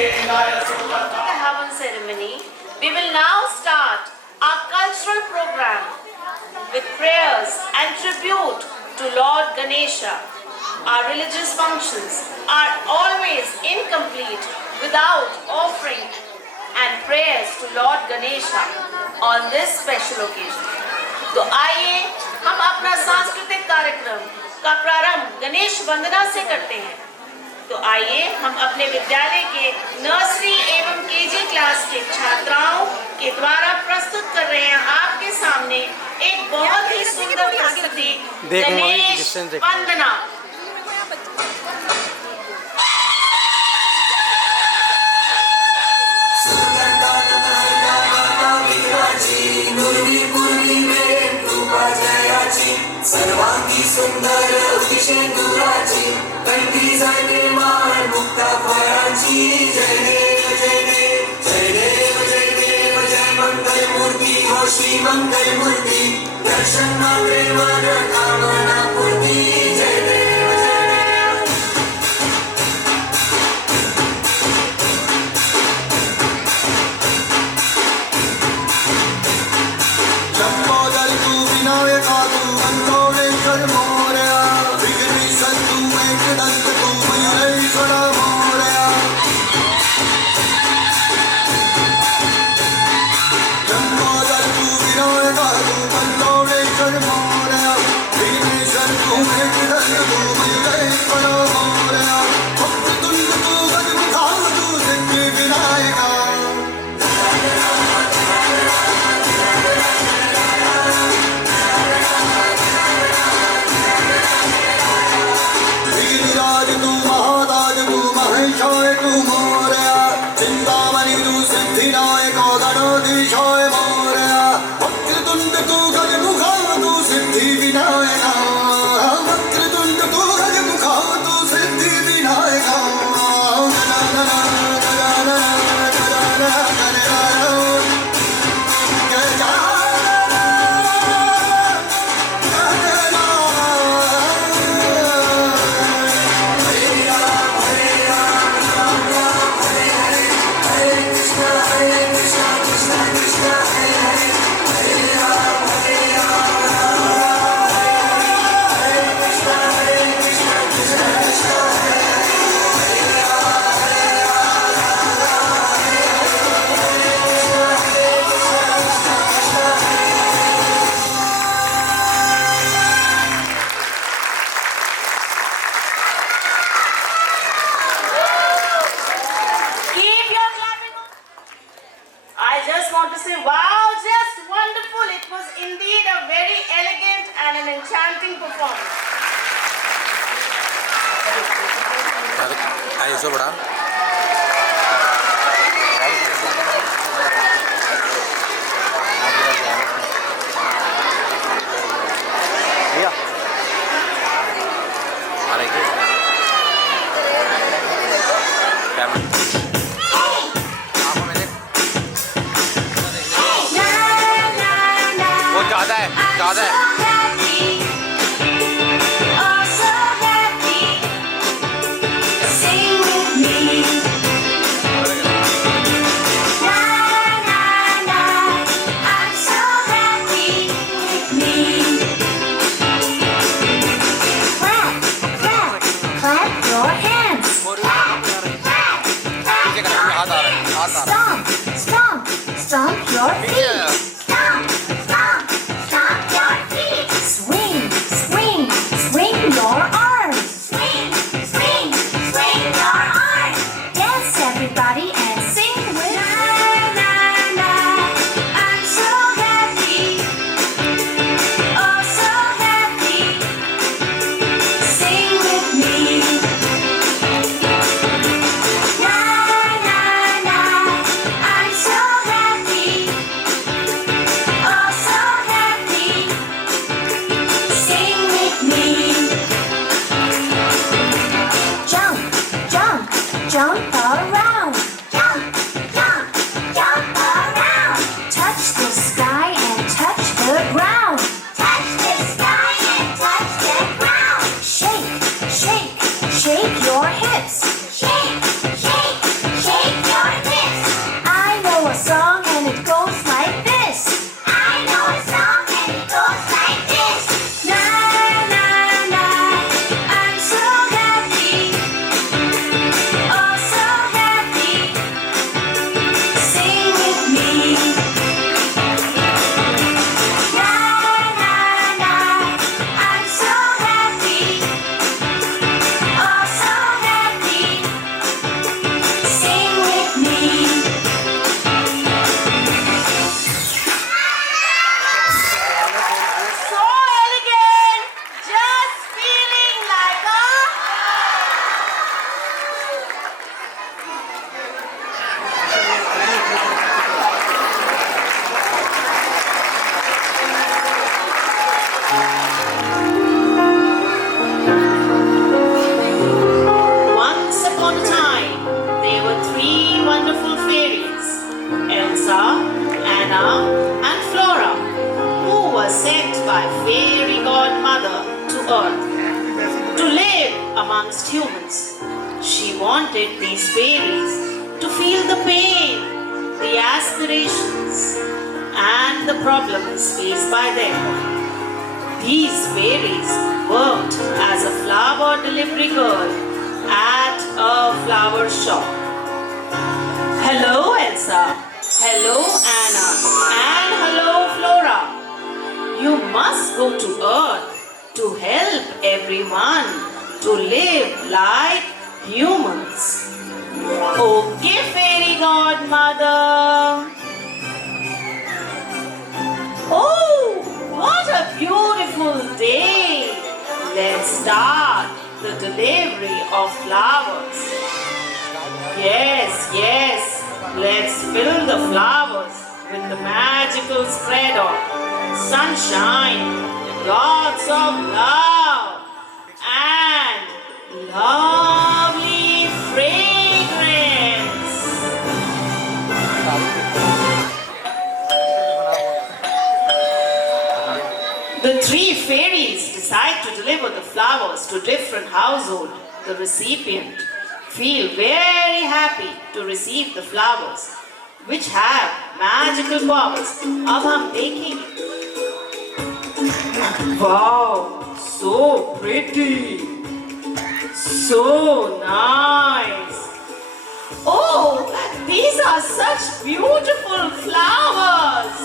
the Havan ceremony, we will now start our cultural program with prayers and tribute to Lord Ganesha. Our religious functions are always incomplete without offering and prayers to Lord Ganesha on this special occasion. तो आइए हम अपना सांस्कृतिक कार्यक्रम का प्रारंभ गणेश वंदना से करते हैं। तो आइए हम अपने विद्यालय के नर्सरी एवं केजी क्लास के छात्राओं के द्वारा प्रस्तुत कर रहे हैं आपके सामने एक बहुत ही सुंदर प्रस्तुति गणेश वंदना। सर्वांगी सुंदर विशेंदुराची कंठी जाणे मान मुक्ता फळांची जय देव जय देव जय देव जय देव जय मंगल मूर्ती हो श्री मंगल मूर्ती दर्शन मात्रे मन कामना पूर्ती जय देव जय देव। लंबोदर तू विनायका तू मोरया विघ्नेश्वर तू एकदंत तू मयूरेश्वर मोरया लंबोदर तू विनायका तू मंडोरेश्वर मोरया विघ्नेश्वर तू एकदंत तू मयूरेश्वर मोरया वक्रतुंड तू गजमुखाम तू सिद्धि Vinayaka Stomp your feet. Stomp, stomp, stomp your feet. Swing, swing, swing your arms. Swing, swing, swing your arms. Dance everybody and sing with na na na. I'm so happy. Oh so happy. Sing with me. Na na na. I'm Elsa, Anna, and Flora, who were sent by fairy godmother to earth to live amongst humans. She wanted these fairies to feel the pain, the aspirations, and the problems faced by them. These fairies worked as a flower delivery girl at a flower shop. Hello, Elsa. Hello, Anna. And hello, Flora. You must go to earth to help everyone to live like humans. Okay, fairy godmother. Oh, what a beautiful day. Let's start the delivery of flowers. Yes, yes. Let's fill the flowers with the magical spread of sunshine, lots of love, and lovely fragrance. The three fairies decide to deliver the flowers to different households. The recipient feel very happy to receive the flowers which have magical powers. अब हम देखेंगे. Wow, so pretty, so nice. Oh, these are such beautiful flowers.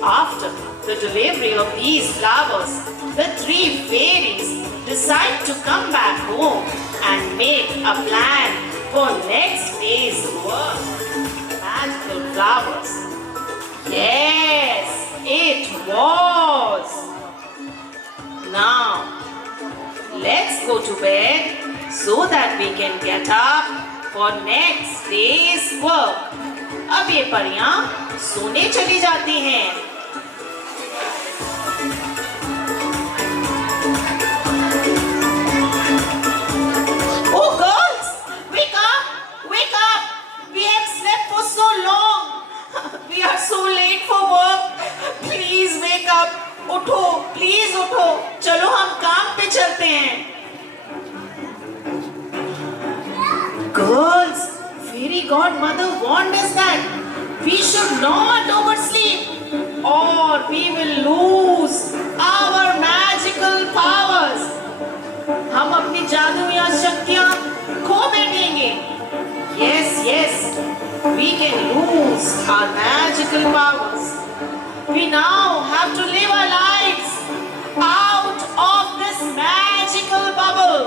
After the delivery of these flowers, the three fairies decide to come back home and make a plan for next day's work. Magical flowers. Yes, it was. Now, let's go to bed so that we can get up for next day's work. अब ये परियां सोने चली जाती हैं. Oh girls, wake up! Wake up! We have slept for so long. We are so late for work. Please wake up. उठो, please उठो. चलो हम काम पे चलते हैं. Girls, fairy godmother warned us that we should not oversleep or we will lose our magical powers. हम अपनी जादुई शक्तियां खो बैठेंगे. Yes, yes, we can lose our magical powers. We now have to live our lives out of this magical bubble,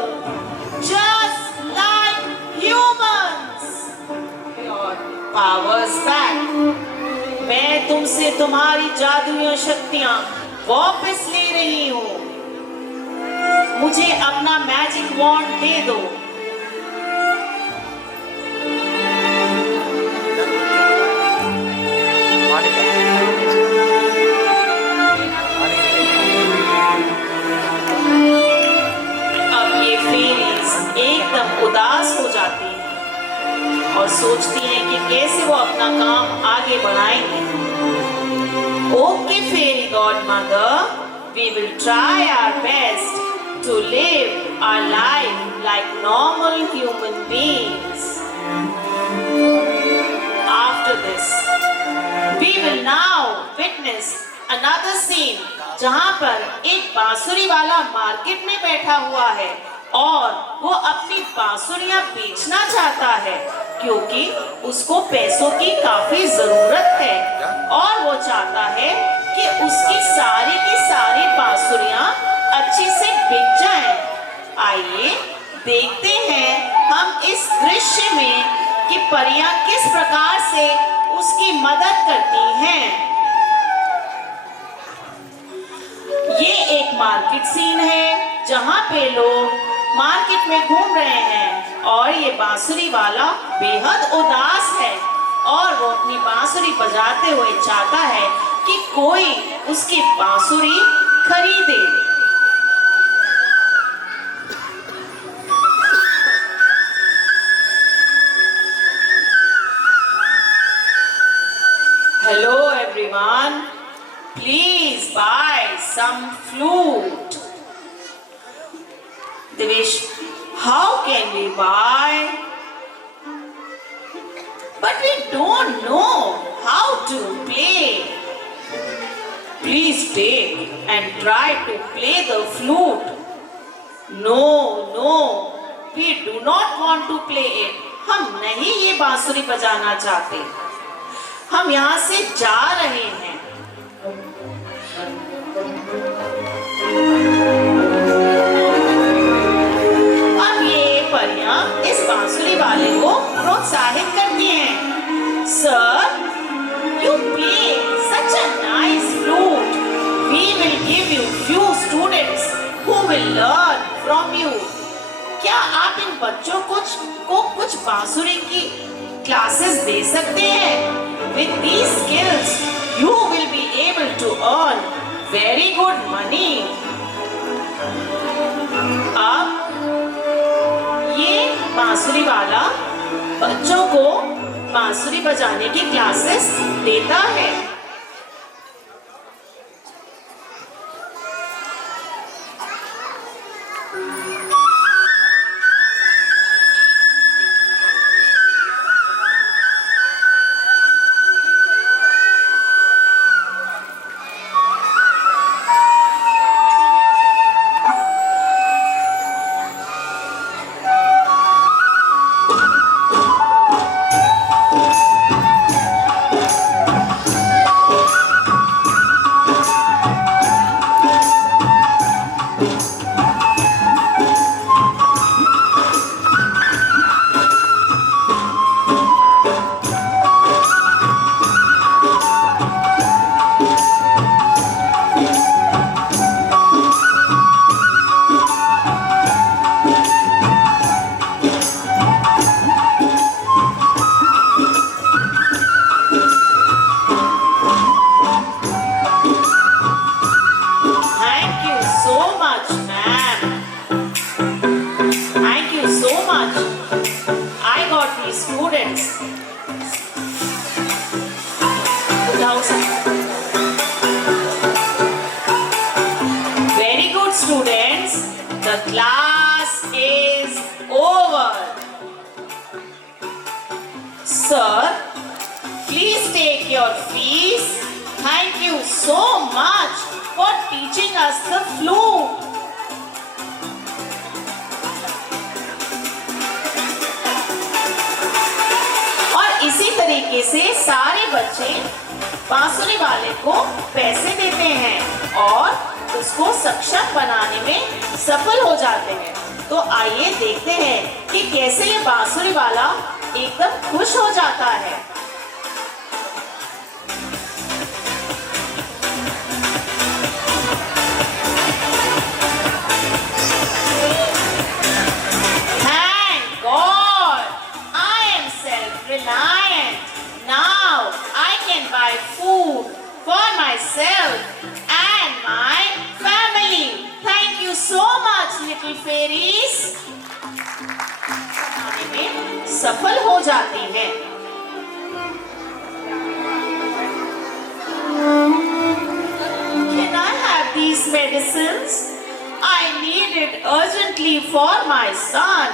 just like humans. Your powers back. मैं तुमसे तुम्हारी जादुई शक्तियां वापस ले रही हूँ. मुझे अपना मैजिक वॉन्ड दे दो. अब ये फेरीज एकदम उदास हो जाती हैं और सोचती हैं कि कैसे वो अपना काम आगे बढ़ाएंगे. Okay fairy godmother, we will try our best to live our life like normal human beings. After this, we will now witness another scene जहाँ पर एक बांसुरी वाला मार्केट में बैठा हुआ है और वो अपनी बांसुरियां बेचना चाहता है क्योंकि उसको पैसों की काफी जरूरत है और वो चाहता है कि उसकी सारी की सारी बांसुरियां अच्छे से बिक जाएं. आइए देखते हैं हम इस दृश्य में कि परियां किस प्रकार से उसकी मदद करती हैं. ये एक मार्केट सीन है जहाँ पे लोग मार्केट में घूम रहे हैं और ये बांसुरी वाला बेहद उदास है और वो अपनी बांसुरी बजाते हुए चाहता है कि कोई उसकी बांसुरी खरीदे. everyone. Please buy some flute. Devesh, how can we buy? But we don't know how to play. Please take and try to play the flute. No, we do not want to play it. हम नहीं ये बांसुरी बजाना चाहते. हम यहाँ से जा रहे हैं. अब ये परियां इस बांसुरी वाले को प्रोत्साहित करती हैं. Sir, you play such a nice flute. We will give you few students who will learn from you. क्या आप इन बच्चों को कुछ बांसुरी की क्लासेस दे सकते हैं? With these skills, you will be able to earn very good money. अब ये बांसुरी वाला बच्चों को बांसुरी बजाने की क्लासेस देता है. Very good students, the class is over. Sir, please take your fees. Thank you so much for teaching us the flute. और इसी तरीके से सारे बच्चे बांसुरी वाले को पैसे देते हैं और उसको सक्षम बनाने में सफल हो जाते हैं. तो आइए देखते हैं कि कैसे ये बांसुरी वाला एकदम खुश हो जाता है. Thank God, I am self-reliant. Now I can buy food for myself and my family. Thank you so much, little fairies. में सफल हो जाती हैं. Can I have these medicines? I need it urgently for my son.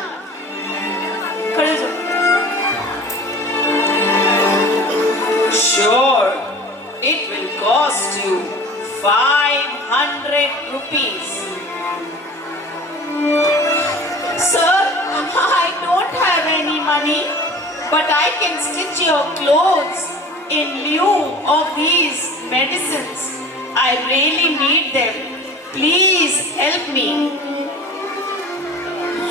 Sure, it will cost you 500 rupees. Sir, I don't have any money, but I can stitch your clothes in lieu of these medicines. I really need them. Please help me.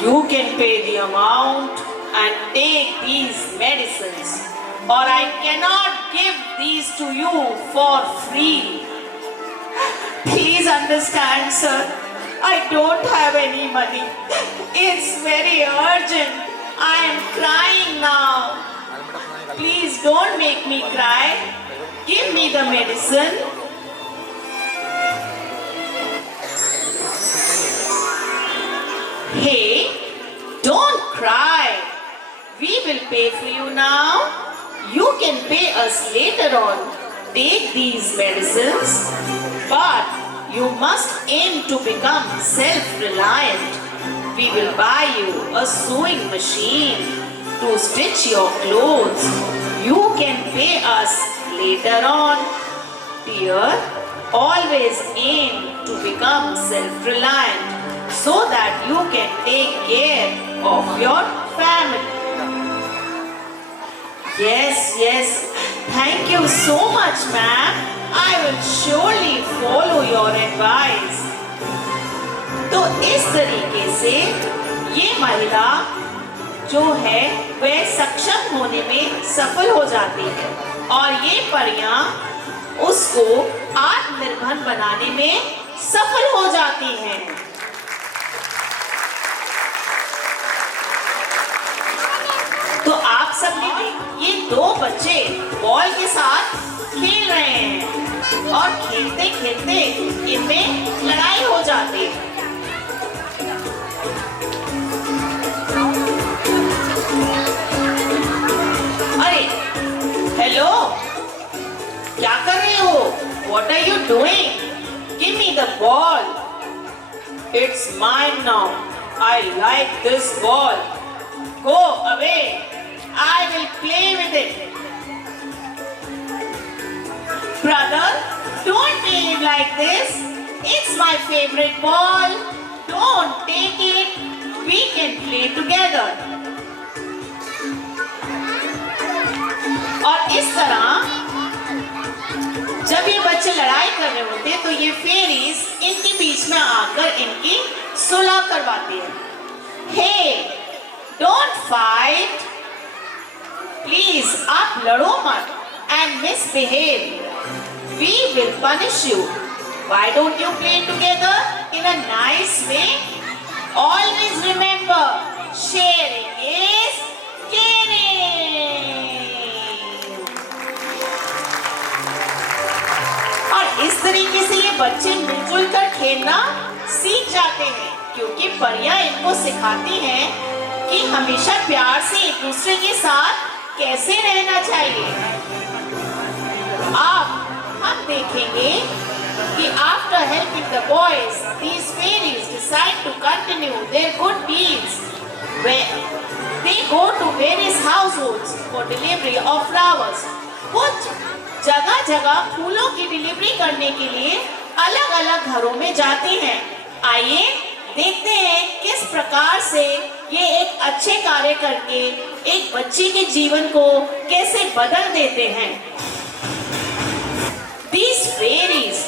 You can pay the amount and take these medicines, or I cannot give these to you for free. Please understand, sir. I don't have any money. It's very urgent. I am crying now. Please don't make me cry. Give me the medicine. Hey, don't cry. We will pay for you now. You can pay us later on. take these medicines, but you must aim to become self-reliant. We will buy you a sewing machine to stitch your clothes. You can pay us later on. Dear, always aim to become self-reliant so that you can take care of your family. Yes, yes. Thank you so much, ma'am. I will surely follow your advice. तो इस तरीके से ये महिला जो है वह सक्षम होने में सफल हो जाती है और ये परियां उसको आत्मनिर्भर बनाने में सफल हो जाती हैं। तो आप सबने ये दो बच्चे बॉल के साथ खेल रहे हैं और खेलते खेलते इनमें लड़ाई हो जाती है। अरे हेलो, क्या कर रहे हो? What are you doing? Give me the ball. It's mine now. I like this ball. Go away. I will play with it. Brother, don't behave like this. It's my favorite ball. Don't take it. We can play together. और इस तरह जब ये बच्चे लड़ाई कर रहे होते तो ये फेरीज इनके बीच में आकर इनकी सुलह करवाती है। Hey, don't fight. Please, आप लड़ो मत and misbehave. We will punish you. Why don't you play together in a nice way? Always remember, sharing is caring. और इस तरीके से ये बच्चे मिलजुल कर खेलना सीख जाते हैं क्योंकि परियां इनको सिखाती हैं कि हमेशा प्यार से एक दूसरे के साथ कैसे रहना चाहिए। अब हम देखेंगे कि after helping the boys, these fairies decide to continue their good deeds where they go to various households for delivery of flowers. कुछ जगह जगह फूलों की डिलीवरी करने के लिए अलग अलग घरों में जाते हैं। आइए देखते हैं किस प्रकार से ये एक अच्छे कार्य करके एक बच्चे के जीवन को कैसे बदल देते हैं। These fairies,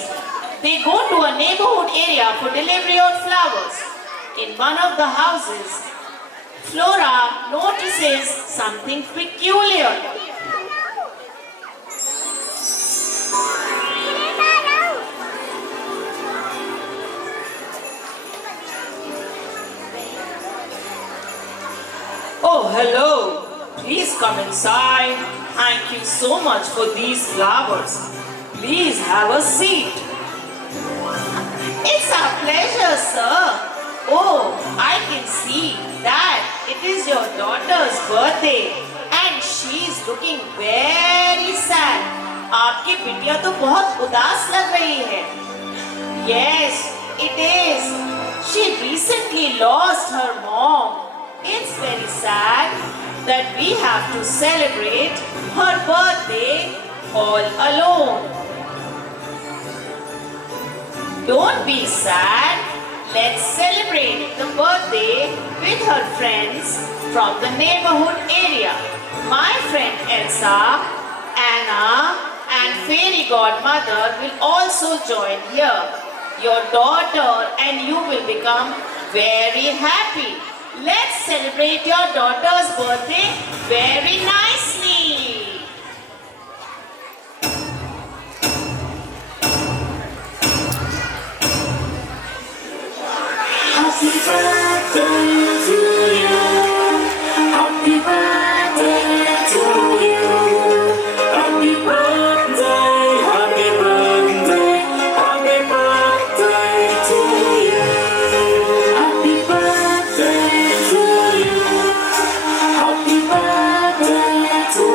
they go to a neighborhood area for delivery of flowers. In one of the houses, Flora notices something peculiar. Oh, hello. Please come inside. Thank you so much for these flowers. Please have a seat. It's our pleasure, sir. Oh, I can see that it is your daughter's birthday and she is looking very sad. आपकी बिटिया तो बहुत उदास लग रही है। Yes, it is. She recently lost her mom. It's very sad that we have to celebrate her birthday all alone. Don't be sad. Let's celebrate the birthday with her friends from the neighborhood area. My friend Elsa, Anna, and Fairy Godmother will also join here. Your daughter and you will become very happy. Let's celebrate your daughter's birthday very nicely. Happy birthday to you. Happy birthday to you. Happy birthday, happy birthday, happy birthday to you. Happy birthday to you. Happy birthday to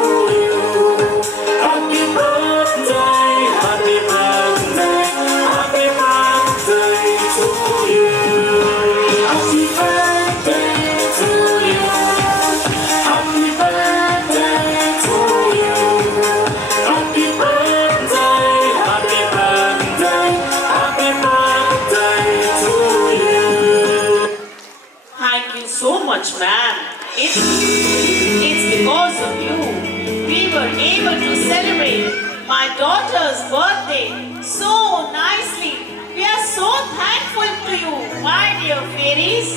were able to celebrate my daughter's birthday so nicely. We are so thankful to you, my dear fairies.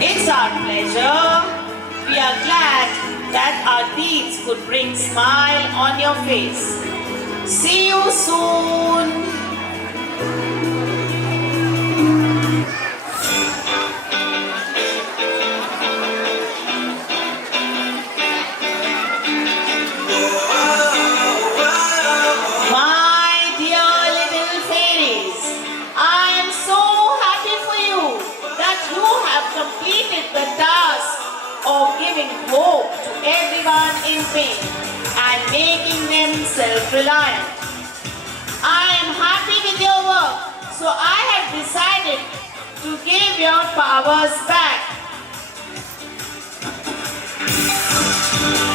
It's our pleasure. We are glad that our deeds could bring smile on your face. See you soon. My dear little fairies, I am so happy for you that you have completed the task of giving hope to everyone in pain and making them self-reliant. I am happy with your work, so I have decided to give your powers back.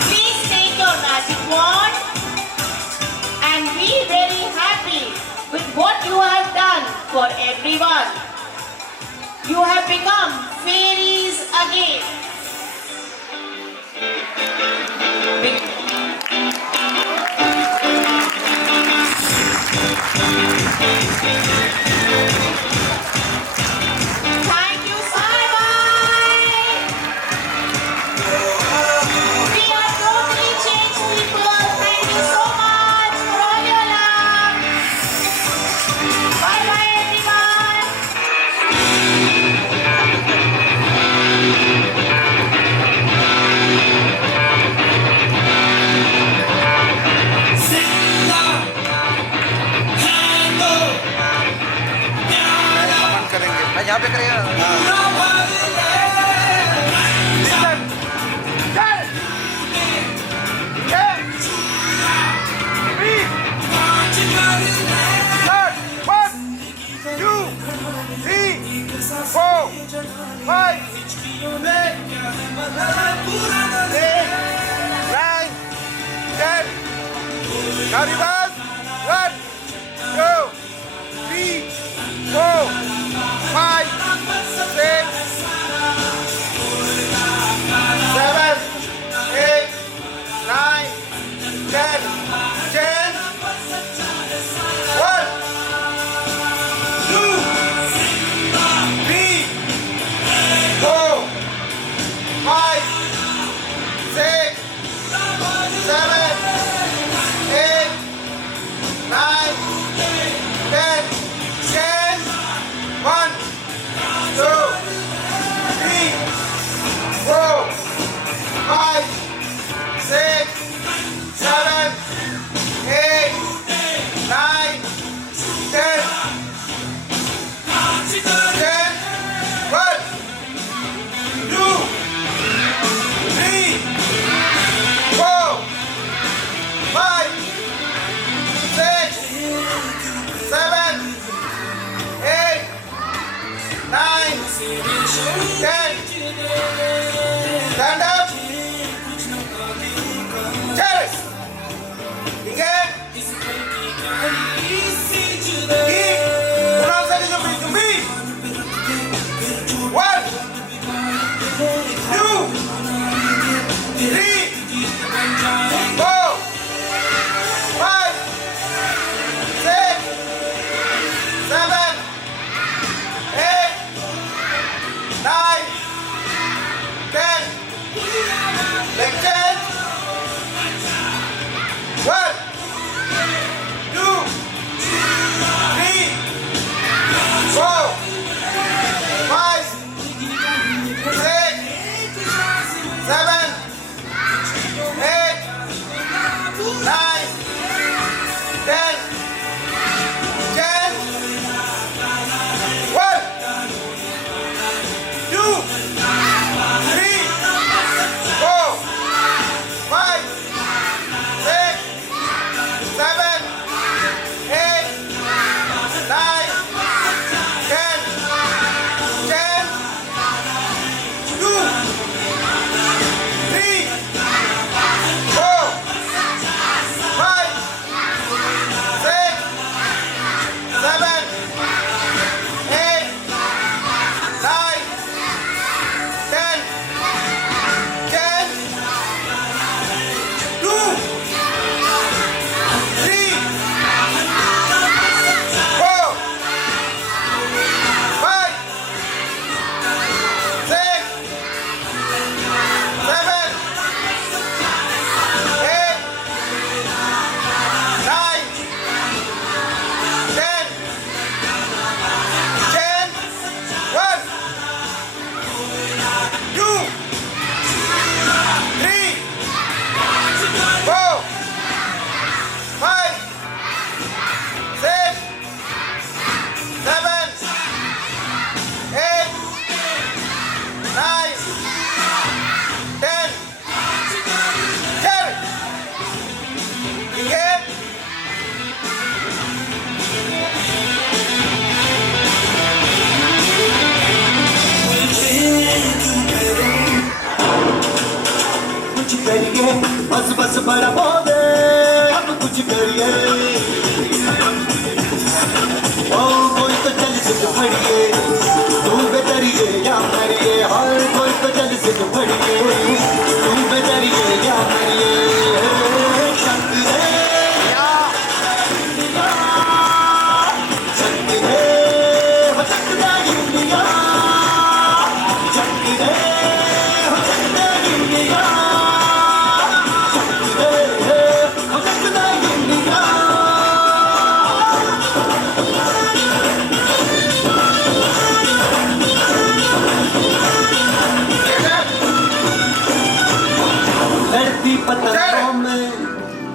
Please take your magic wand and be very happy with what you have done for everyone. You have become fairies again. Thank you, bye-bye. We are totally changed people. Thank you so much for all your love. Bye-bye, everyone. अमन करेंगे मैं यहाँ पे करेगा Caribas, 1, 2, 3, 4, 5, 6, 7, 8, 9, 10, 10, 1, 2, 3, 4, 5, 6, 7, 8, 9, 10, 10, 1, 2, 3, 4, 5, 6, 7, 8, 9, 10, 10, 1, 2, 3, 4, 5, 6, 7, 8, 9, 10. Stand up. Cheers. Begin. Pulang saja jumbi. 1, 2, 3, 4, 5, 6, 7, 8, 9, 10. Leg change. 1, 2, 3, 4, 5, 6, 7, कुछ करिए, बस बस बड़ा बोले अब कुछ करिए। ओ कोई तो चल सिद्ध फड़िए, तू बेतरिए या मरिए। हर कोई तो चल सिद्ध फड़िए, तू बेतरिए या मरिए। शक्ति है शक्ति है शक्ति है इंडिया, शक्ति है शक्ति है इंडिया, शक्ति है शक्ति है इंडिया। लड़ती पतंगों में,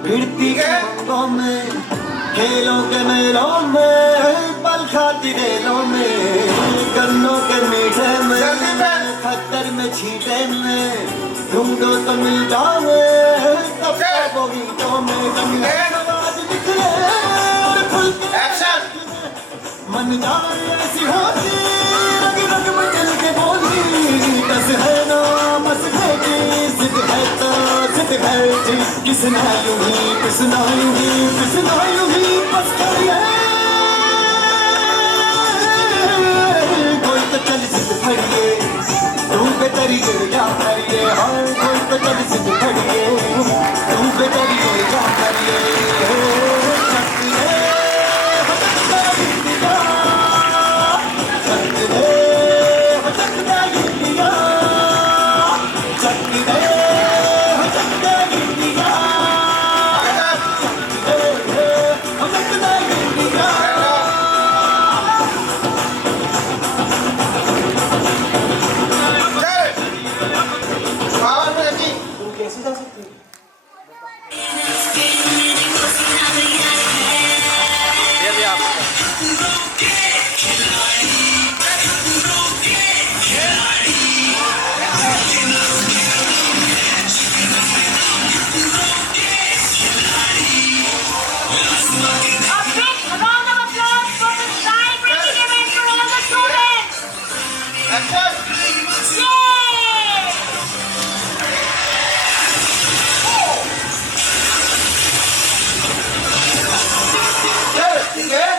भिड़ती उमंगों में, खेलों के मेलों में, पल खाती रेलों में, गन्नों के मीठे में, खतर में छींटे में, ढूंढो तो मिल जाओगे तब वो गीतों में। गंगा आवाज निकले और फुल के मन जाए ऐसी होती, रग रग में चल के बोली। बस है ना बस है जी, जिद है तो जिद है जी, किसना यूं ही किसना यूं ही किसना यूं ही बस करिए। कोई तो चल जिद फड़िए, तू बेतरिए या करिए। हर कोई तो चल जिद फड़िए, तू बेतरिए या करिए। शक्ति है ये भी आप A big round of applause for this tie-breaking event for all the students. Yay!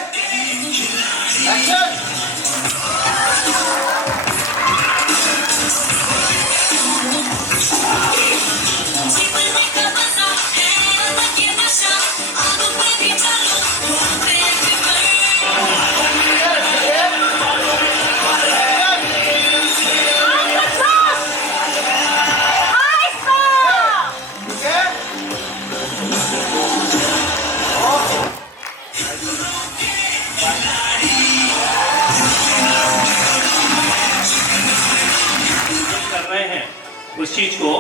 उस चीज को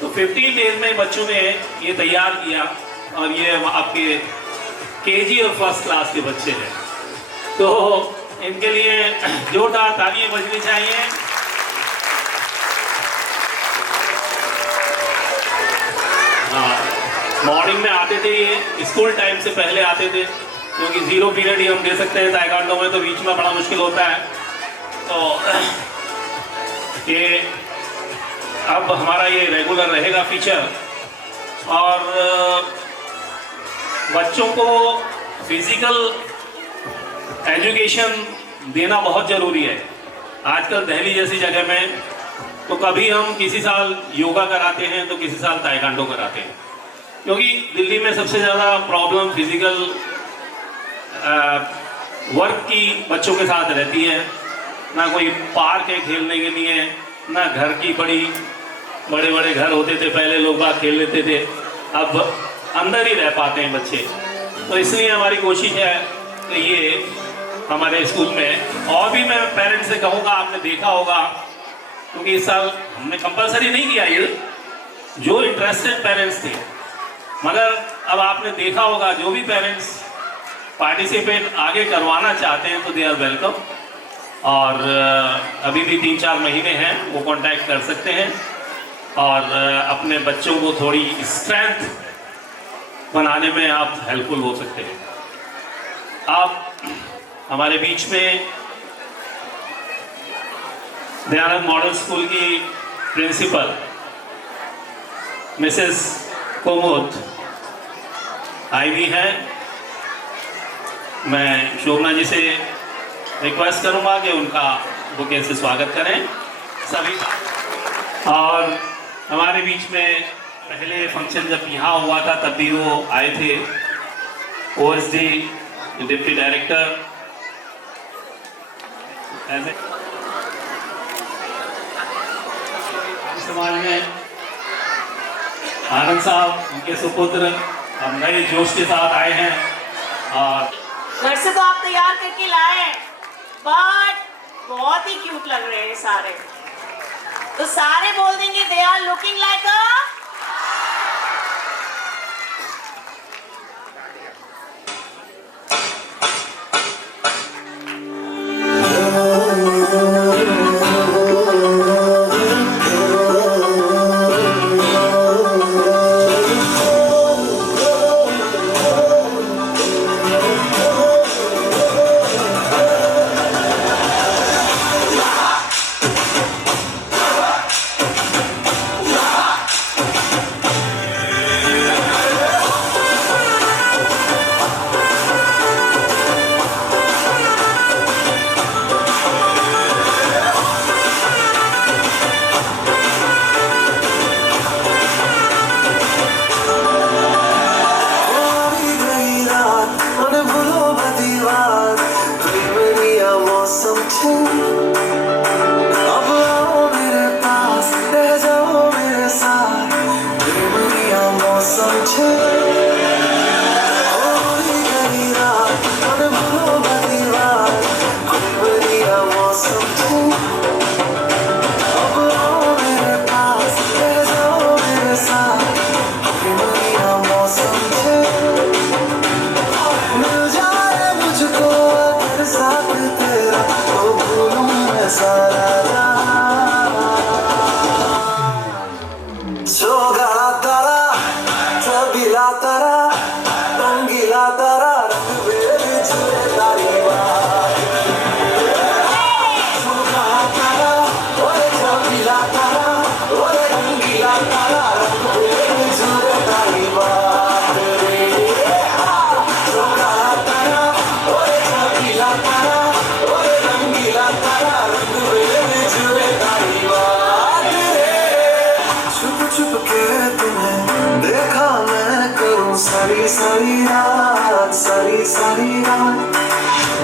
तो 15 डेज में बच्चों ने ये तैयार किया और ये आपके केजी और फर्स्ट क्लास के बच्चे हैं, तो इनके लिए जोरदार तालियां बजनी चाहिए। मॉर्निंग में आते थे, ये स्कूल टाइम से पहले आते थे, क्योंकि 0 पीरियड ही हम दे सकते हैं ताइक्वांडो में, तो बीच में बड़ा मुश्किल होता है। तो ये अब हमारा ये रेगुलर रहेगा फीचर। और बच्चों को फिजिकल एजुकेशन देना बहुत ज़रूरी है। आजकल दिल्ली जैसी जगह में तो कभी हम किसी साल योगा कराते हैं तो किसी साल ताइक्वांडो कराते हैं, क्योंकि दिल्ली में सबसे ज़्यादा प्रॉब्लम फिजिकल वर्क की बच्चों के साथ रहती है। ना कोई पार्क है खेलने के लिए, ना घर की बड़े बड़े घर होते थे पहले, लोग बाग खेल लेते थे, अब अंदर ही रह पाते हैं बच्चे। तो इसलिए हमारी कोशिश है कि ये हमारे स्कूल में, और भी मैं पेरेंट्स से कहूँगा, आपने देखा होगा क्योंकि इस साल हमने कंपलसरी नहीं किया ये, जो इंटरेस्टेड पेरेंट्स थे, मगर अब आपने देखा होगा जो भी पेरेंट्स पार्टिसिपेट आगे करवाना चाहते हैं तो दे आर वेलकम। और अभी भी 3-4 महीने हैं, वो कांटेक्ट कर सकते हैं और अपने बच्चों को थोड़ी स्ट्रेंथ बनाने में आप हेल्पफुल हो सकते हैं। आप हमारे बीच में दयानंद मॉडल स्कूल की प्रिंसिपल मिसेस कोमोद आई हुई हैं। मैं शोभना जी से रिक्वेस्ट करूंगा कि उनका बुके से स्वागत करें सभी का। और हमारे बीच में पहले फंक्शन जब यहाँ हुआ था तब भी वो आए थे, OSD डिप्टी डायरेक्टर ऐसे समाज में आनंद साहब उनके सुपुत्र हम नए जोश के साथ आए हैं। और घर से तो आप तैयार करके लाए हैं, बट बहुत ही क्यूट लग रहे हैं सारे। तो सारे बोल देंगे they are looking like a.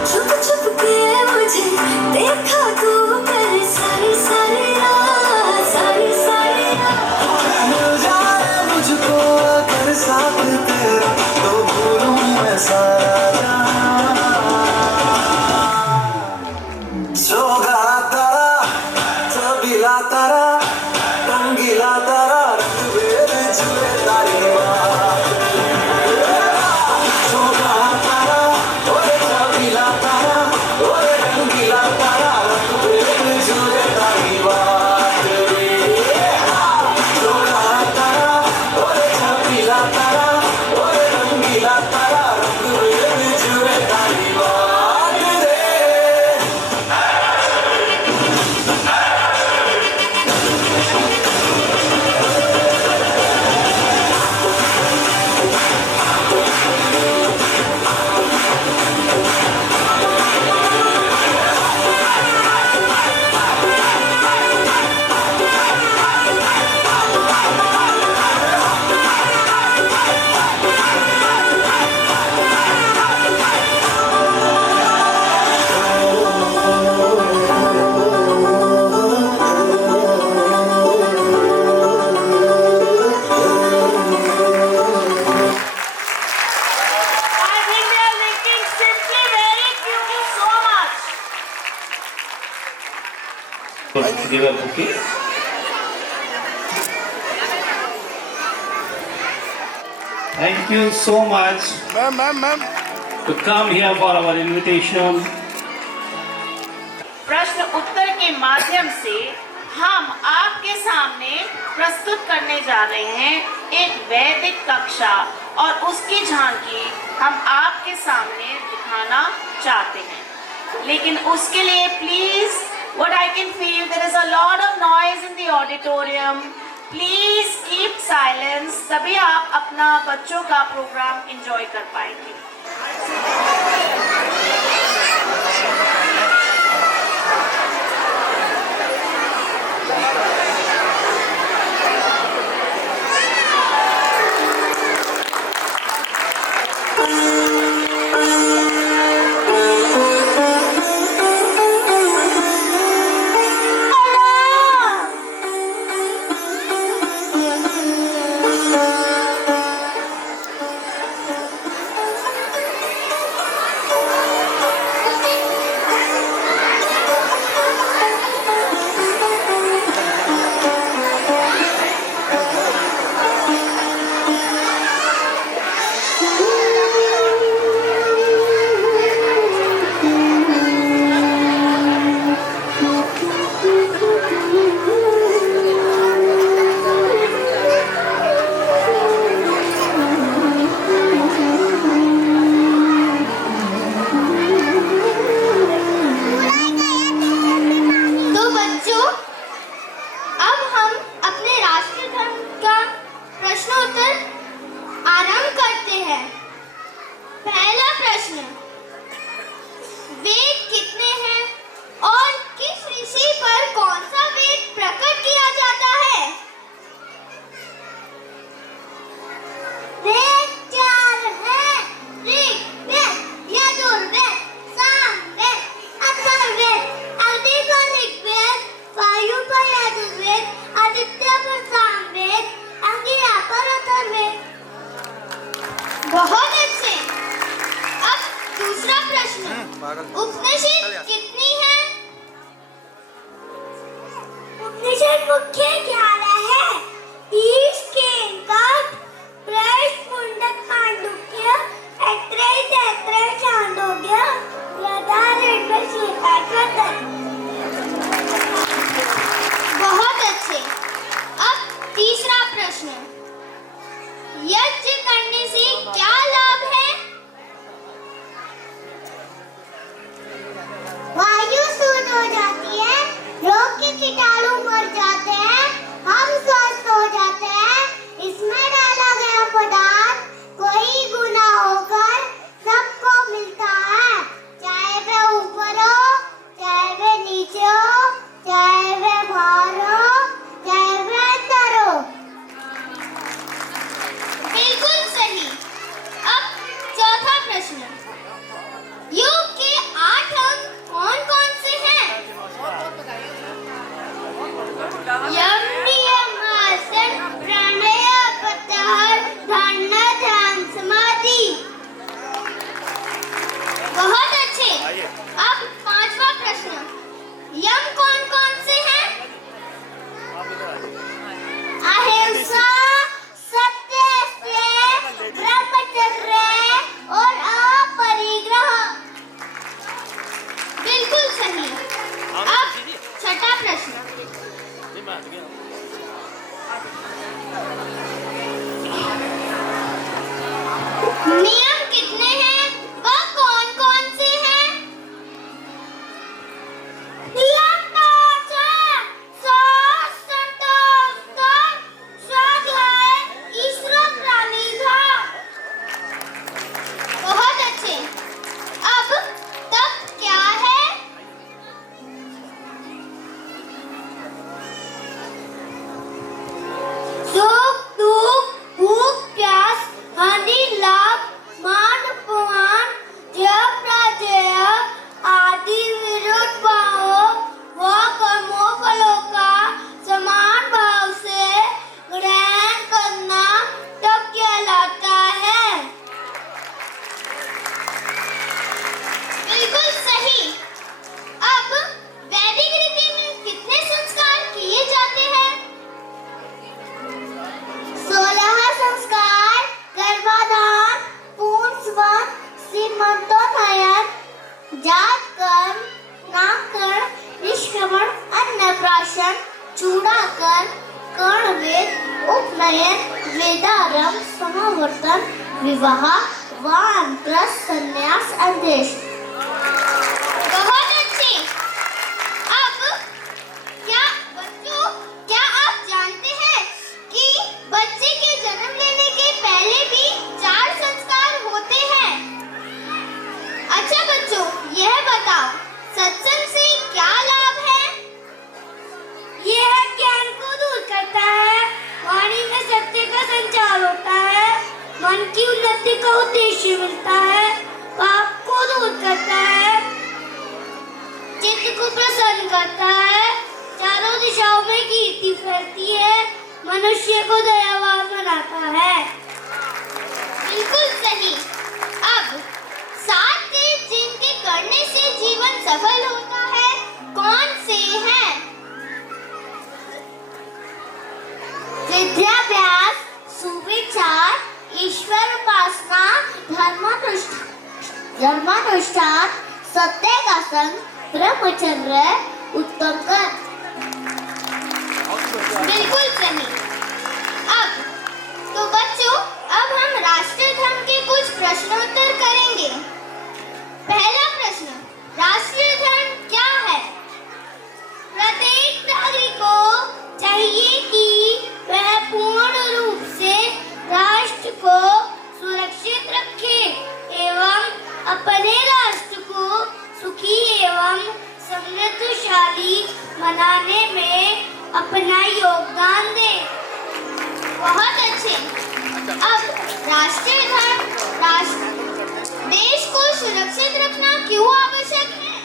छुप छुप के मुझे देखा तूने सारी सारी रात, सारी सारी रात। मिल जाए मुझको अगर साथ तेरा तो भूलूं मैं सारा जहां। जोगा तारा चबीला तारा रंगीला तारा रंग बेर जुए तारी बात। जोगा तारा ओए चबीला तारा ओए रंगीला तारा रंग बेर जुए तारी बात रे। जोगा तारा ओए चबीला तारा ओए रंगीला तारा रंग बेर जुए तारी बात रे। I think they are looking simply very cute so much. give a bouquet. Thank you so much ma'am to come here for our invitation. प्रश्न उत्तर के माध्यम से हम आपके सामने प्रस्तुत करने जा रहे हैं एक वैदिक कक्षा और उसकी झांकी हम आपके सामने दिखाना चाहते हैं। लेकिन उसके लिए please what I can feel there is a lot of noise in the auditorium. Please keep silent. तभी आप अपना बच्चों का प्रोग्राम एंजॉय कर पाएंगे। उपनिषद कितनी है? उपनिषद मुख्य 11 है। ईश केन काट प्रश्न मुंडक मांडुक्य ऐत्रेय तैत्रेय छांदोग्य प्रधान ऋग्वेद श्वेताश्वतर। बहुत अच्छे। अब तीसरा प्रश्न, यज्ञ करने से क्या लाभ है? वायु शुद्ध हो जाती है, रोग के कीटाणु मर जाते हैं, हम स्वस्थ हो जाते हैं। इसमें डाला गया पदार्थ कोई गुना होकर सबको मिलता है, चाहे वे ऊपर हो, चाहे वे नीचे हो, चाहे वे बाहर हो, चाहे वे अंदर हो। बिल्कुल सही। अब चौथा प्रश्न, योग के 8 अंग कौन कौन से हैं? यम नियम आसन प्राणायाम प्रत्याहार धारणा ध्यान समाधि। बहुत अच्छे। अब पांचवा प्रश्न, यम कौन कौन से हैं? अहिंसा, सत्य, ब्रह्मचर्य और अपरिग्रह। बिल्कुल सही। अब छठा प्रश्न, नियम कितने हैं व कौन कौन से हैं? नियम 5 है। स्वस्थ, तंदुरुस्त, स्वाध्याय, ईश्वर प्रणिधा। बहुत अच्छे। अब तप क्या है? सुख, दुख, भूख, प्यास, हानि, लाभ, मान, अपमान, जय, पराजय आदि विरुद्ध भावों व कर्मों फलों का समान भाव से ग्रहण करना तप कहलाता है। बिल्कुल सही। अब वैदिक रीति में कितने संस्कार किए जाते हैं? 16 संस्कार, गर्भाधान, पुंसवन, सीमंतोन्नयन, जातकर्म, नामकरण, निष्क्रमण, अन्नप्राशन, चूड़ाकर्म, कर्णवेद, उपनयन, वेदारंभ, समावर्तन, विवाह, वानप्रस्थ, संन्यास, अंत्येष्टि। बहुत अच्छे। अब क्या बच्चों, क्या आप जानते हैं कि बच्चे के जन्म लेने मन की उन्नति का उद्देश्य मिलता है, पाप को दूर करता है, चित्त को प्रसन्न करता है, चारों दिशाओं में कीर्ति फैलती है, मनुष्य को दयावान बनाता है। बिल्कुल सही। अब 7 तीर्थ जिनके करने से जीवन सफल होता है, कौन से हैं? विद्याभ्यास, सुविचार, ईश्वर उपासना, धर्मानुष्ठान, सत्य का संग, ब्रह्मचर्य, उत्तम कर्म। बिल्कुल सही। अब तो बच्चों, अब हम राष्ट्रीय धर्म के कुछ प्रश्नोत्तर करेंगे। पहला प्रश्न, राष्ट्रीय धर्म क्या है? प्रत्येक नागरिक को चाहिए कि वह पूर्ण रूप से राष्ट्र को सुरक्षित रखे एवं अपने राष्ट्र को सुखी एवं समृद्धशाली बनाने में अपना योगदान दे। बहुत अच्छे। अब राष्ट्रीय धर्म देश को सुरक्षित रखना क्यों आवश्यक है?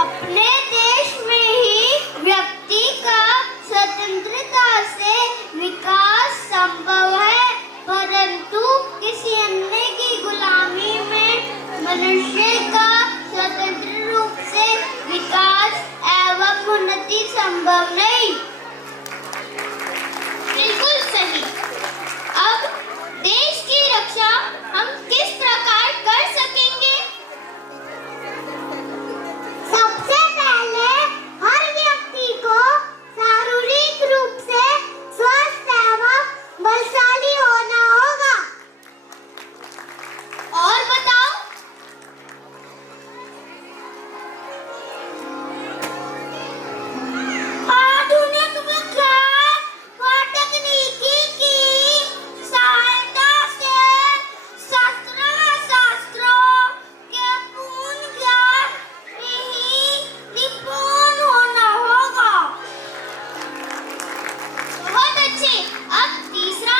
अपने देश में ही व्यक्ति का स्वतंत्रता से विकास संभव है, परंतु किसी अन्य की गुलामी में मनुष्य का स्वतंत्र रूप से विकास एवं उन्नति संभव नहीं। बिल्कुल सही। अब देश की रक्षा हम किस प्रकार कर सकेंगे? सबसे पहले हर व्यक्ति को शारीरिक रूप से स्वस्थ एवं बलशाली होना होगा। और बताओ। आधुनिक विज्ञान व तकनीकी की सहायता से शास्त्रों के पूर्ण ज्ञान में ही निपुण होना होगा। बहुत अच्छे। अब तीसरा।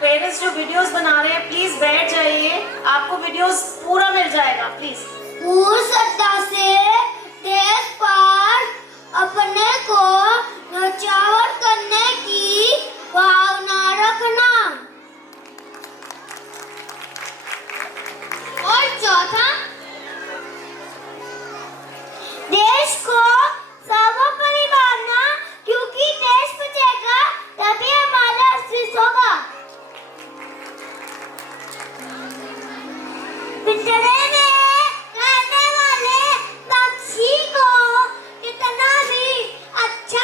पेरेंट्स जो वीडियोस बना रहे हैं, प्लीज बैठ जाइए, आपको वीडियोस पूरा मिल जाएगा, प्लीज। पूर्ण श्रद्धा से देश पर अपने को न्यौछावर करने की भावना रखना। और चौथा। देश को सर्वोपरि मानना, क्योंकि देश बचेगा तभी हमारा अस्तित्व होगा। पिंजरे में रहने वाले पक्षी को कितना भी अच्छा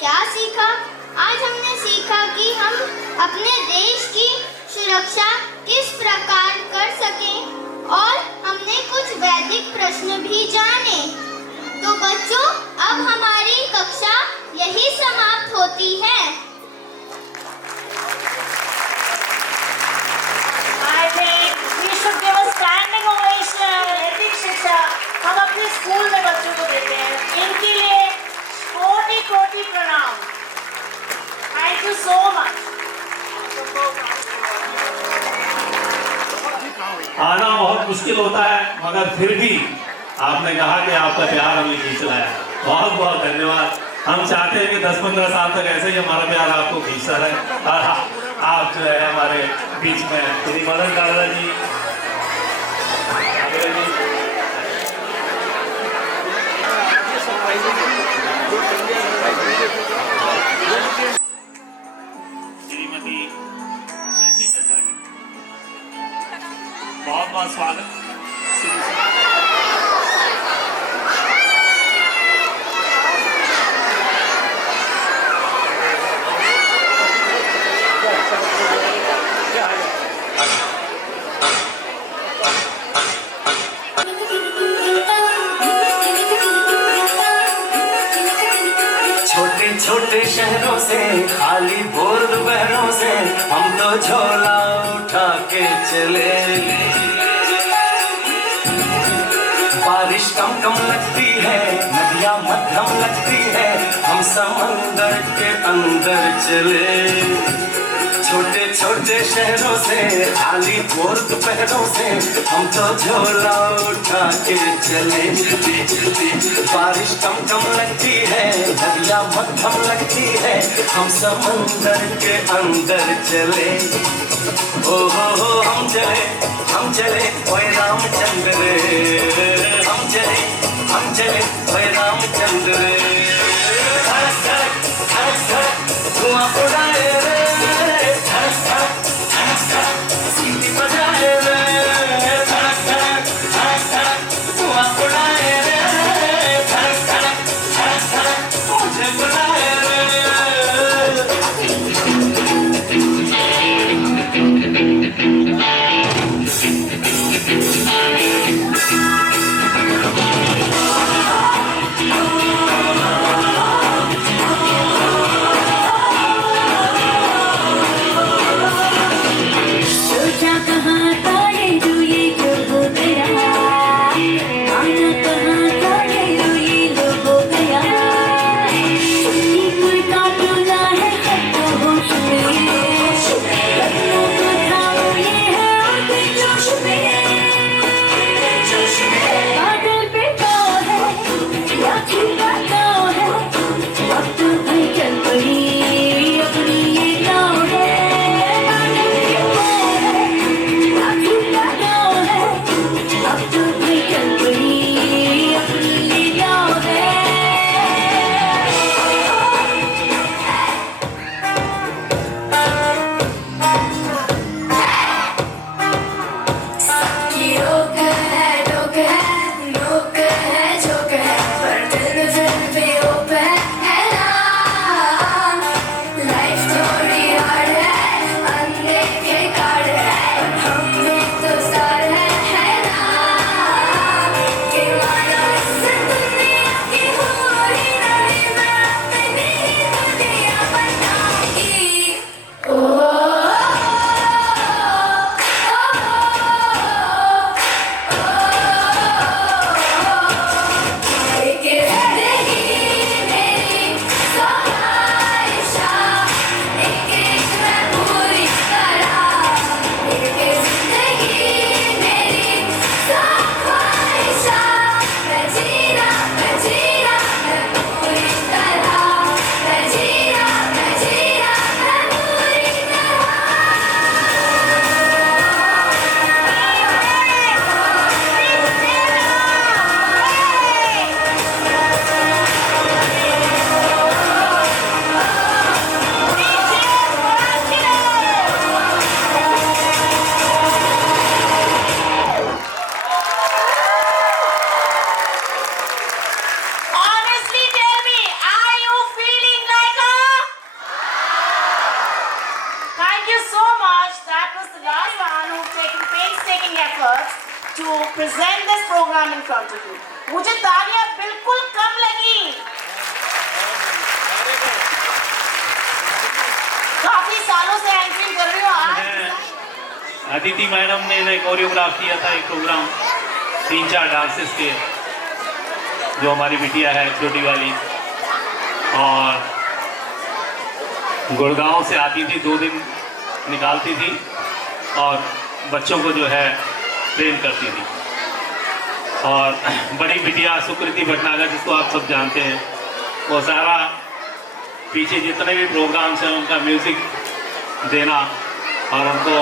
क्या सीखा? आज हमने सीखा कि हम अपने देश की सुरक्षा किस प्रकार कर सकें और हमने कुछ वैदिक प्रश्न भी जाने। तो बच्चों, अब हमारी कक्षा यही समाप्त होती है। I think we should give a standing ovation. नैतिक शिक्षा हम अपने स्कूल में बच्चों को देते हैं। इनके लिए कोटि कोटि प्रणाम। Thank you so much. आना बहुत मुश्किल होता है, मगर फिर भी आपने कहा कि आपका प्यार हमें खींच लाया। बहुत बहुत धन्यवाद। हम चाहते हैं कि 10-15 साल तक ऐसे ही हमारा प्यार आपको खींचता रहे और आप जो है हमारे बीच में श्री मदन दादा जी, श्रीमती शशि चंद्र जी, बहुत बहुत स्वागत। छोटे छोटे शहरों से खाली बोर दोपहरों से हम तो झोला उठा के चले। बारिश कम कम लगती है, नदियाँ मध्यम लगती है, हम समंदर के अंदर चले। छोटे छोटे शहरों से खाली बोर दोपहरों से हम तो झोला उठा के चले। बारिश कम कम लगती है, नदियाँ मध्यम लगती है, हम समंदर के अंदर चले। ओ हो हम चले ओए रामचंद्र रे, हम चले ओए रामचंद्र रे। धड़क धड़क धड़क धड़क धुआं उड़ाए रे, धड़क धड़क धड़क धड़क सीटी बजाए रे, धड़क धड़क धड़क धड़क धुआं उड़ाए रे, धड़क धड़क धड़क धड़क मुझे बुलाए रे। efforts to present this program in front of you. मुझे तालियां बिल्कुल कम लगी. काफी सालों से एंकरिंग कर रही हूँ आज. अदिति मैडम ने कोरियोग्राफ किया था एक प्रोग्राम 3-4 डांसेस के, जो हमारी बिटिया है छोटी वाली, और गुड़गांव से आती थी, 2 दिन निकालती थी और बच्चों को जो है ट्रेन करती थी. और बड़ी बिटिया सुकृति भटनागर, जिसको आप सब जानते हैं, वो सारा पीछे जितने भी प्रोग्राम्स हैं उनका म्यूज़िक देना और उनको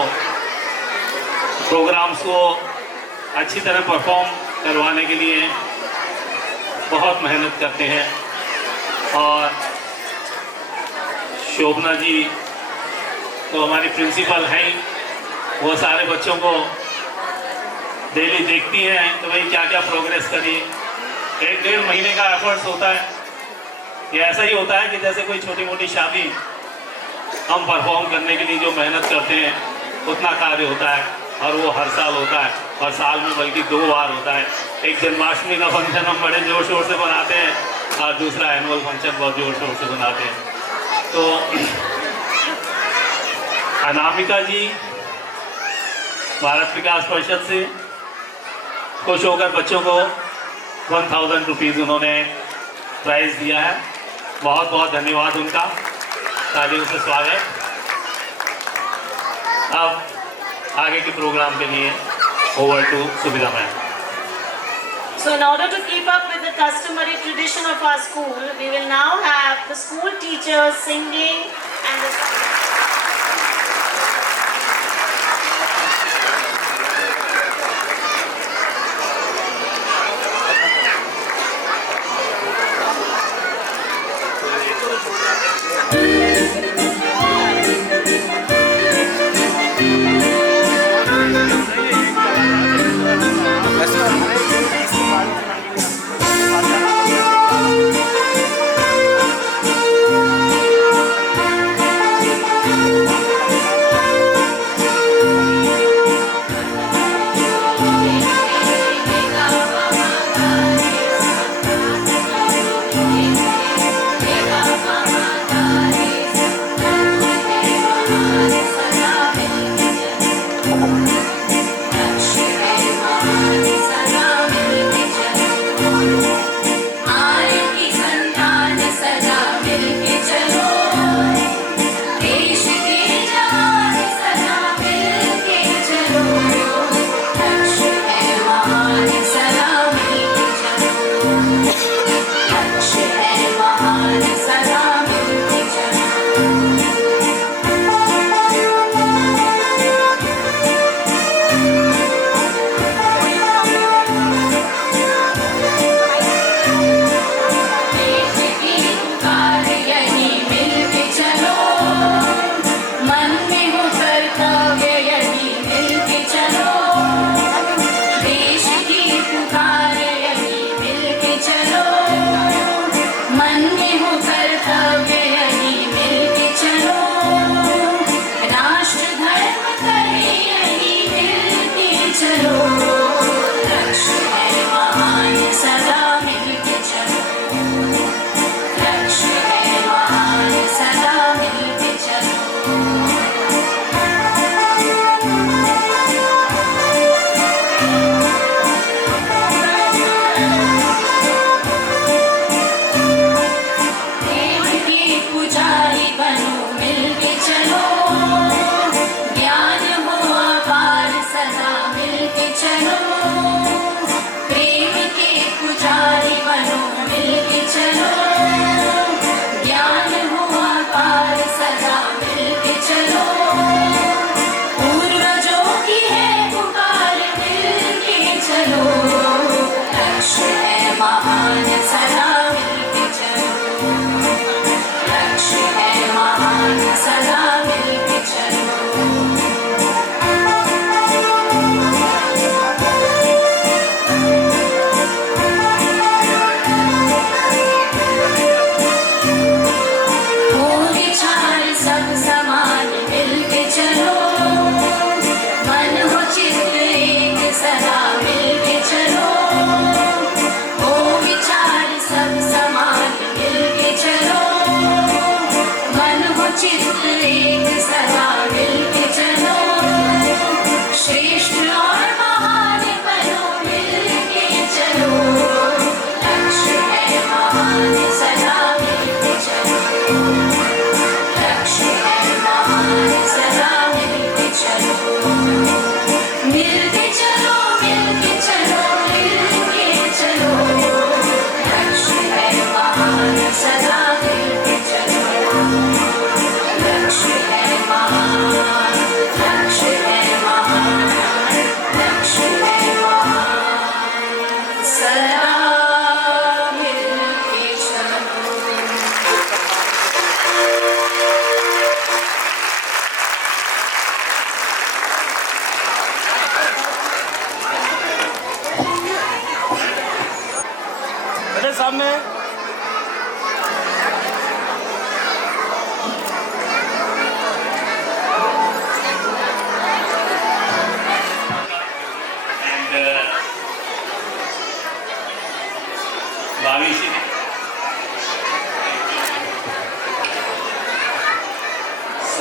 प्रोग्राम्स को अच्छी तरह परफॉर्म करवाने के लिए बहुत मेहनत करते हैं. और शोभना जी तो हमारी प्रिंसिपल हैं, वो सारे बच्चों को डेली देखती हैं तो भाई क्या क्या प्रोग्रेस करी. 1-1.5 महीने का एफर्ट्स होता है. ये ऐसा ही होता है कि जैसे कोई छोटी मोटी शादी हम परफॉर्म करने के लिए जो मेहनत करते हैं उतना कार्य होता है, और वो हर साल होता है, और साल में बल्कि 2 बार होता है. एक जन्माष्टमी का फंक्शन हम बड़े जोर शोर से बनाते हैं और दूसरा एनुअल फंक्शन बहुत जोर शोर से बनाते हैं. तो अनामिका जी भारत विकास परिषद से खुश होकर बच्चों को 1000 रुपीज़ उन्होंने प्राइज़ दिया है. बहुत बहुत धन्यवाद उनका. तालियों से स्वागत. अब आगे के प्रोग्राम के लिए ओवर टू सुविधा ma'am. So in order to keep up with the customary tradition of our school, we will now have the school teachers singing and the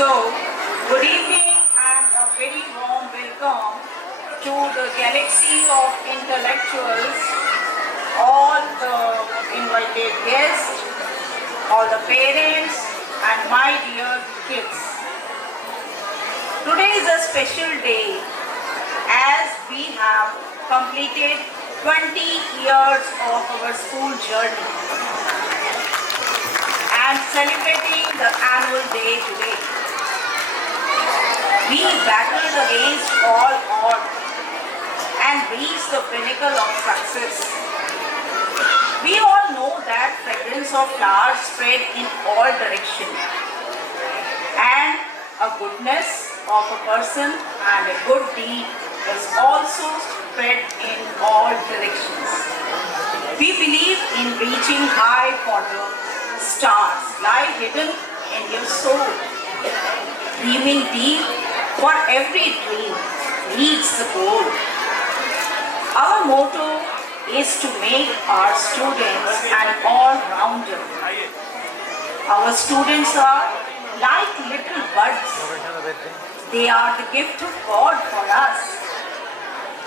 So, good evening and a very warm welcome to the galaxy of intellectuals, all the invited guests, all the parents, and my dear kids. Today is a special day as we have completed 20 years of our school journey and celebrating the annual day today. We battled against all odds and reached the pinnacle of success. We all know that fragrance of flowers spread in all directions, and a goodness of a person and a good deed is also spread in all directions. We believe in reaching high for the stars lie hidden in your soul. Dreaming deep, for every dream leads the goal. Our motto is to make our students an all-rounder. Our students are like little buds. They are the gift of God for us.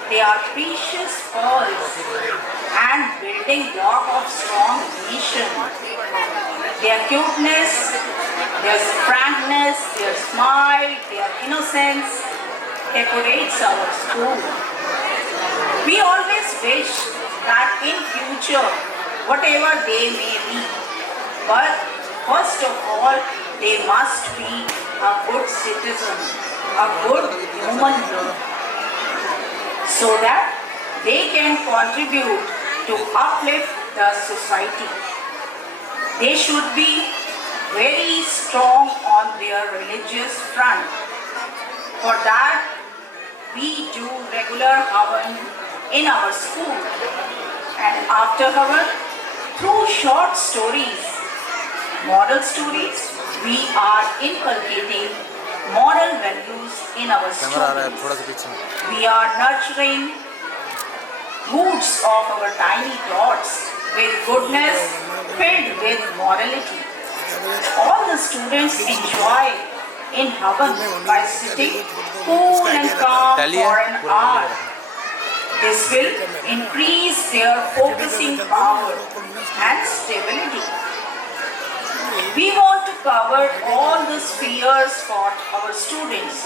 They are precious pearls and building block of strong nation. Their cuteness, their frankness, their smile, their innocence decorates our school. We always wish that in future, whatever they may be, but first of all, they must be a good citizen, a good human being, so that they can contribute to uplift the society. They should be very strong on their religious front. For that, we do regular Havan in our school, and after Havan, through short stories, moral stories, we are inculcating moral values in our students. We are nurturing roots of our tiny thoughts with goodness filled with morality. All the students enjoy in Havan by sitting cool and calm for an hour. This will increase their focusing power and stability. We want to cover all the spheres for our students,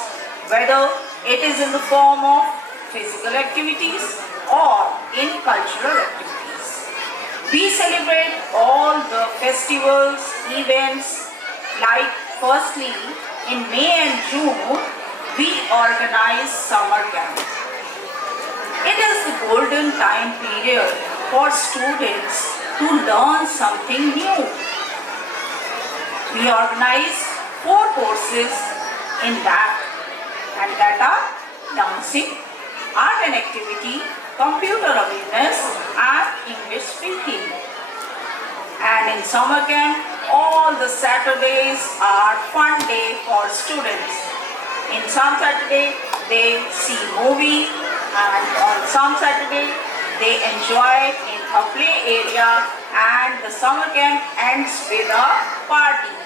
whether it is in the form of physical activities or in cultural activities. We celebrate all the festivals, events, like firstly in May and June, we organize summer camp. It is the golden time period for students to learn something new. We organize 4 courses in that, and that are dancing, art and activity, computer awareness, and English speaking. And in summer camp, all the Saturdays are fun day for students. In some Saturday, they see movie, and on some Saturday, they enjoy in a play area, and the summer camp ends with a party.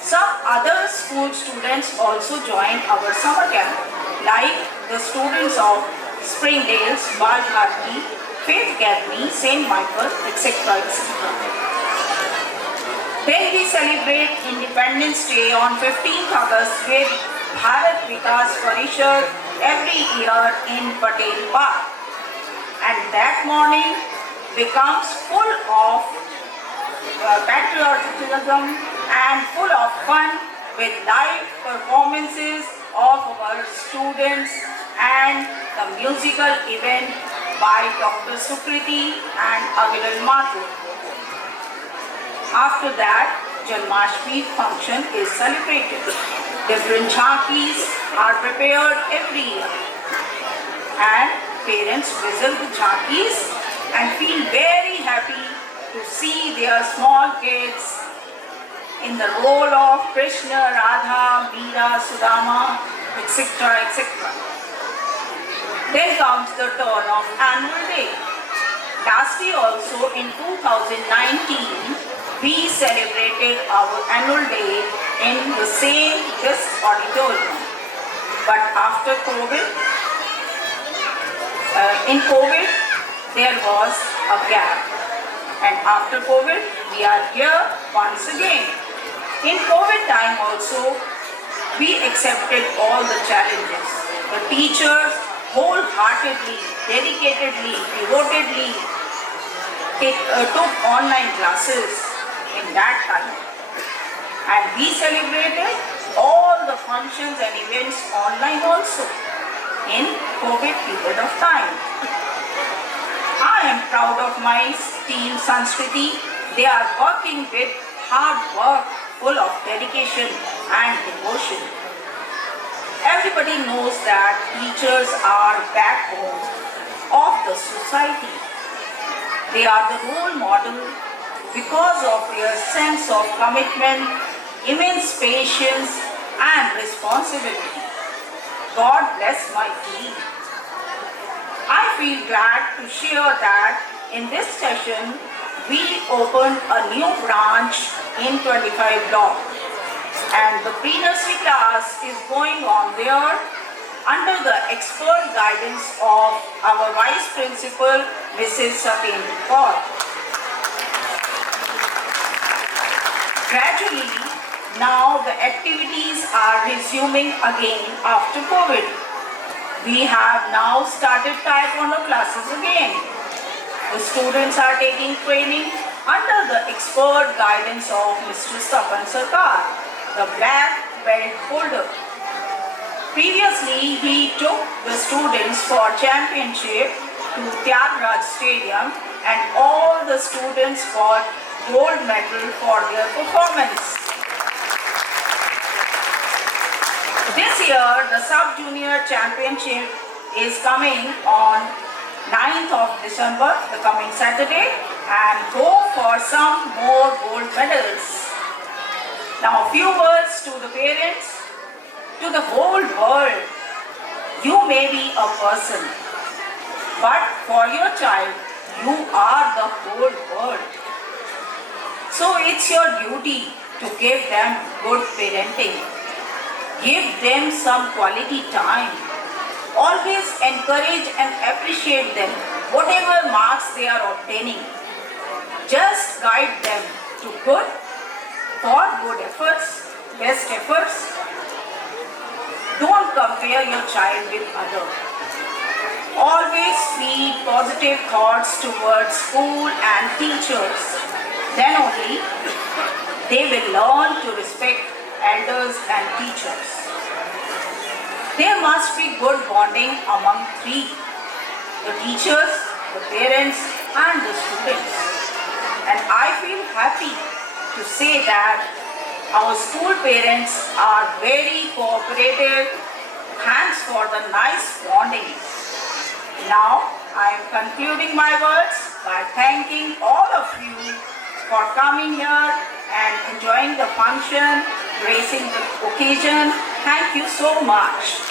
Some other school students also join our summer camp, like the students of Springdale's, Bal Bharati, Faith Academy, St. Michael, etc. Then we celebrate Independence Day on 15th August with Bharat Vikas Parishad every year in Patel Park. And that morning becomes full of patriotism and full of fun with live performances of our students and the musical event by Dr. Sukriti and Aviral Mathur. After that, Janmashtami function is celebrated. Different jhankis are prepared every year, and parents visit the jhankis and feel very happy to see their small kids in the role of Krishna, Radha, Meera, Sudama, etc. etc. Then comes the turn of annual day. Last year also in 2019, we celebrated our annual day in this auditorium. But after COVID, in COVID, there was a gap. And after COVID, we are here once again. In COVID time also, we accepted all the challenges. The teachers wholeheartedly, dedicatedly, devotedly took online classes in that time. And we celebrated all the functions and events online also in COVID period of time. I am proud of my team Sanskriti. They are working with hard work, full of dedication and devotion. Everybody knows that teachers are backbone of the society. They are the role model because of their sense of commitment, immense patience and responsibility. God bless my team. I feel glad to share that in this session, we opened a new branch in 25 block, and the pre-nursery class is going on there under the expert guidance of our Vice Principal, Mrs. Satendra Kaur. Gradually, now the activities are resuming again after COVID. We have now started Taekwondo classes again. The students are taking training under the expert guidance of Mr. Tapan Sarkar, the black belt holder. Previously, he took the students for championship to Tyagaraja Stadium, and all the students got gold medal for their performance. This year, the sub-junior championship is coming on 9th of December, the coming Saturday, and go for some more gold medals. Now, a few words to the parents, to the whole world. You may be a person, but for your child, you are the whole world. So it's your duty to give them good parenting. Give them some quality time. Always encourage and appreciate them, whatever marks they are obtaining. Just guide them to good, for good efforts, best efforts. Don't compare your child with others. Always feed positive thoughts towards school and teachers. Then only they will learn to respect elders and teachers. There must be good bonding among three: the teachers, the parents and the students. And I feel happy to say that our school parents are very cooperative. Thanks for the nice bonding. Now I am concluding my words by thanking all of you for coming here and enjoying the function, gracing the occasion. Thank you so much.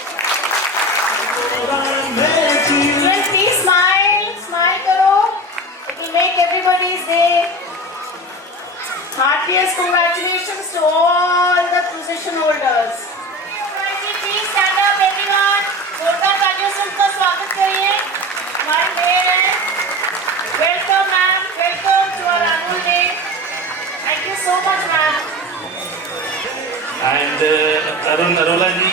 Children, please smile. Smile karo. It will make everybody's day. Heartiest congratulations to all the position holders. Please stand up, everyone. जोरदार तालियों से उनका स्वागत करिए. हमारे mayor हैं. Welcome, ma'am. Welcome to our annual day. Thank you so much, ma'am. And Arun Arola ji,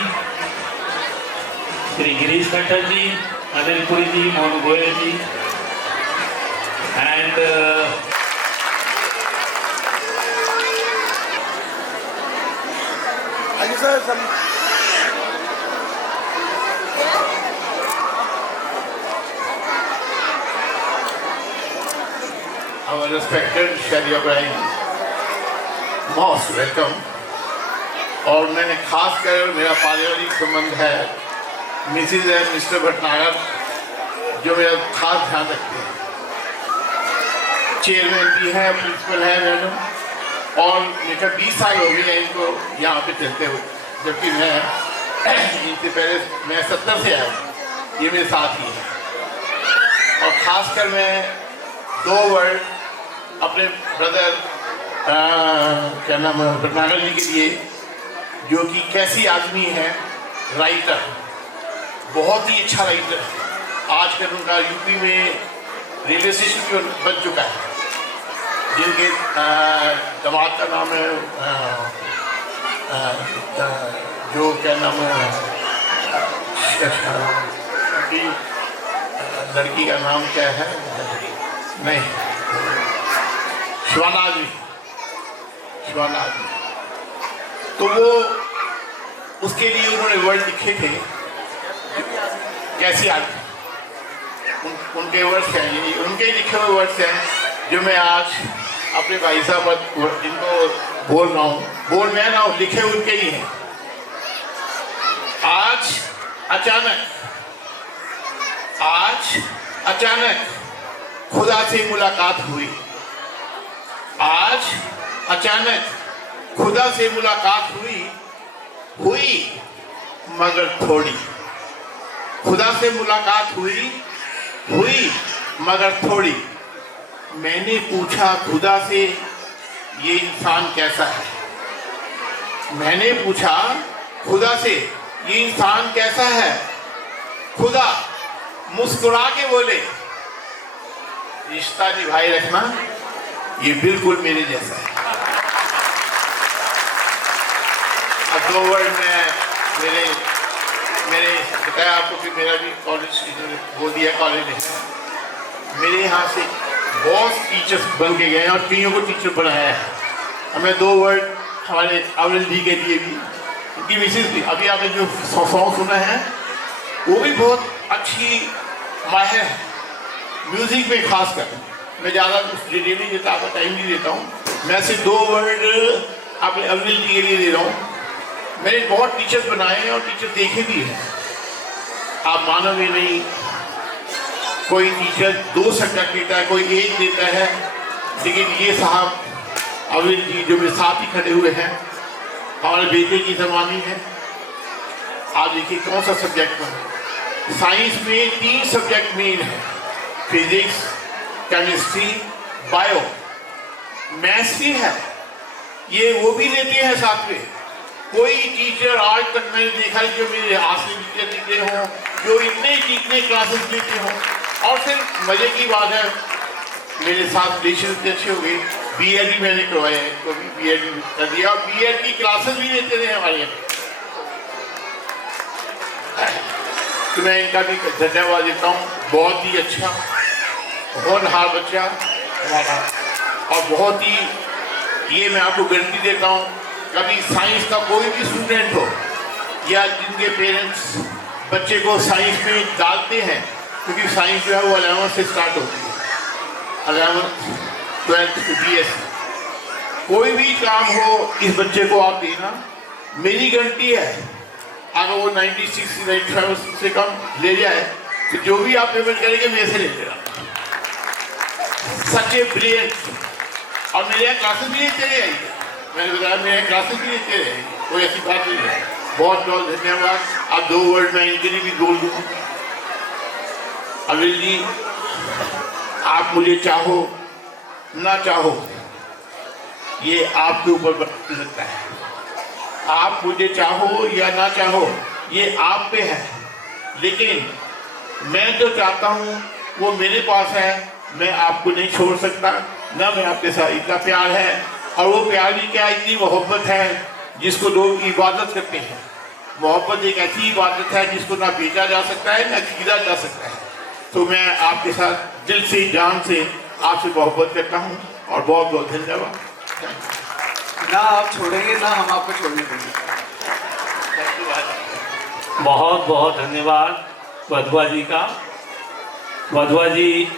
Shri Girish Khattar ji, Anil Puri ji, Mohan Goyal ji, and our respected Sharia Ibrahim, most welcome. और मैंने खास कर मेरा पारिवारिक संबंध है Mrs and mister Bhatnagar, जो मेरा खास ध्यान रखते हैं. चेयरमैन भी हैं, प्रिंसिपल हैं मैडम, और मेरे 20 साल हो गए हैं इनको यहाँ पे चलते हुए, जबकि मैं इनसे पहले मैं 70 से आया, ये मेरे साथ ही है. और ख़ासकर मैं 2 वर्ड अपने ब्रदर क्या नाम है, भटनागर जी के लिए, जो कि कैसी आदमी है, राइटर, बहुत ही अच्छा राइटर है। आजकल उनका यूपी में रेलवे स्टेशन भी बन चुका है, जिनके दामाद का नाम है जो क्या नाम है, लड़की का नाम क्या है, नहीं, शिवानाज जी। तो वो उसके लिए उन्होंने वर्ड लिखे थे, कैसी आदमी, उनके वर्ड्स हैं, ये उनके लिखे हुए वर्ड्स हैं जो मैं आज अपने भाई साहब जिनको बोल रहा हूँ, बोल मैं ना हूँ, लिखे उनके ही हैं। आज अचानक खुदा से मुलाकात हुई। आज अचानक खुदा से मुलाकात हुई मगर थोड़ी। खुदा से मुलाकात हुई मगर थोड़ी। मैंने पूछा खुदा से, ये इंसान कैसा है। मैंने पूछा खुदा से, ये इंसान कैसा है। खुदा मुस्कुरा के बोले, रिश्ता निभाए रखना, ये बिल्कुल मेरे जैसा है। अब 2 वर्ड में मेरे बताया आपको कि मेरा भी कॉलेज बोल दिया, कॉलेज है मेरे यहाँ से बहुत टीचर्स बन के गए हैं और कईयों को टीचर बनाया है। हमें 2 वर्ड हमारे अवल जी के लिए भी, उनकी मिसेज भी, अभी आपने जो सॉन्ग सुना है वो भी बहुत अच्छी माहिर है म्यूजिक में, खास कर। मैं ज़्यादा कुछ डिटेल नहीं देता, आपका टाइम नहीं देता हूँ। मैं सिर्फ 2 वर्ड अपने अवल जी के लिए दे रहा हूँ। मैंने बहुत टीचर्स बनाए हैं और टीचर देखे भी हैं, आप मानोगे नहीं। कोई टीचर 2 सब्जेक्ट देता है, कोई 1 देता है, लेकिन ये साहब अविल जी जो मेरे साथ ही खड़े हुए हैं, हमारे बेटे की ज़मानी है। आप देखिए कौन सा सब्जेक्ट है। साइंस में 3 सब्जेक्ट मेन है, फिजिक्स, केमिस्ट्री, बायो। मैथ्स भी है, ये वो भी लेते हैं साथ में। कोई टीचर आज तक मैंने देखा जो मेरे हाथ से टीचर निकले हों, जो इतने क्लासेस लेते हों। और फिर मजे की बात है, मेरे साथ रिलेशन इतने अच्छे हो गए, बीएड भी मैंने करवाया है, तो भी बीएड भी कर दिया और बीएड की क्लासेस भी लेते रहे हमारे यहाँ। तो मैं इनका भी धन्यवाद देता हूँ। बहुत ही अच्छा होनहार बच्चा हमारा, और बहुत ही, ये मैं आपको गारंटी देता हूँ, कभी साइंस का कोई भी स्टूडेंट हो या जिनके पेरेंट्स बच्चे को साइंस में डालते हैं, क्योंकि साइंस जो है वो 11th से स्टार्ट होती है, 11th 12th BS। कोई भी काम हो इस बच्चे को आप देना, मेरी गारंटी है अगर वो 96 97 से कम ले जाए तो जो भी आप पेमेंट करेंगे मेरे से ले लेना। सच्चे ब्रिलियंट, और मेरे यहाँ क्लासेस भी लेते रहे, मैंने बताया मेरे यहाँ क्लासेस भी लेते रहे, कोई ऐसी बात नहीं है। बहुत बहुत धन्यवाद। अब 2 वर्ड मैं इनके लिए भी बोल दूँ। अविल जी, आप मुझे चाहो ना चाहो ये आपके ऊपर लगता है। आप मुझे चाहो या ना चाहो ये आप पे है, लेकिन मैं जो चाहता हूँ वो मेरे पास है। मैं आपको नहीं छोड़ सकता, ना मैं आपके साथ। इतना प्यार है, और वो प्यार भी क्या, इतनी मोहब्बत है जिसको लोग इबादत करते हैं। मोहब्बत एक ऐसी इबादत है जिसको ना बेचा जा सकता है ना खरीदा जा सकता है। तो मैं आपके साथ दिल से, जान से आपसे मोहब्बत करता हूँ, और बहुत बहुत धन्यवाद। ना आप छोड़ेंगे ना हम आपको छोड़ने देंगे। बहुत बहुत धन्यवाद वधवा जी का। वधवा जी,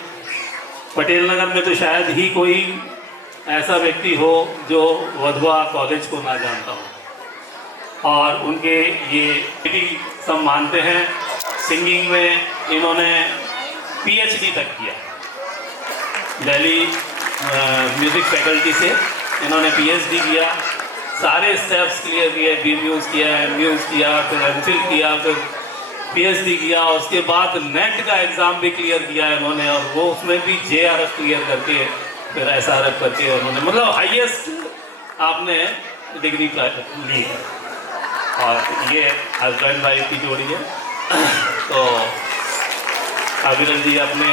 पटेल नगर में तो शायद ही कोई ऐसा व्यक्ति हो जो वधवा कॉलेज को ना जानता हो, और उनके ये सब मानते हैं। सिंगिंग में इन्होंने PhD तक किया, दिल्ली म्यूज़िक फैकल्टी से इन्होंने PhD किया, सारे स्टेप्स क्लियर किए, BMUs किया, MUs किया, फिर MPhil किया, फिर PhD किया। उसके बाद नेट का एग्ज़ाम भी क्लियर किया इन्होंने, और वो उसमें भी JRF क्लियर करके फिर SRF करके उन्होंने, मतलब हाईएस्ट आपने डिग्री ली है और ये हस्बैंड वाइफ की जोड़ी है। तो अविरल जी अपने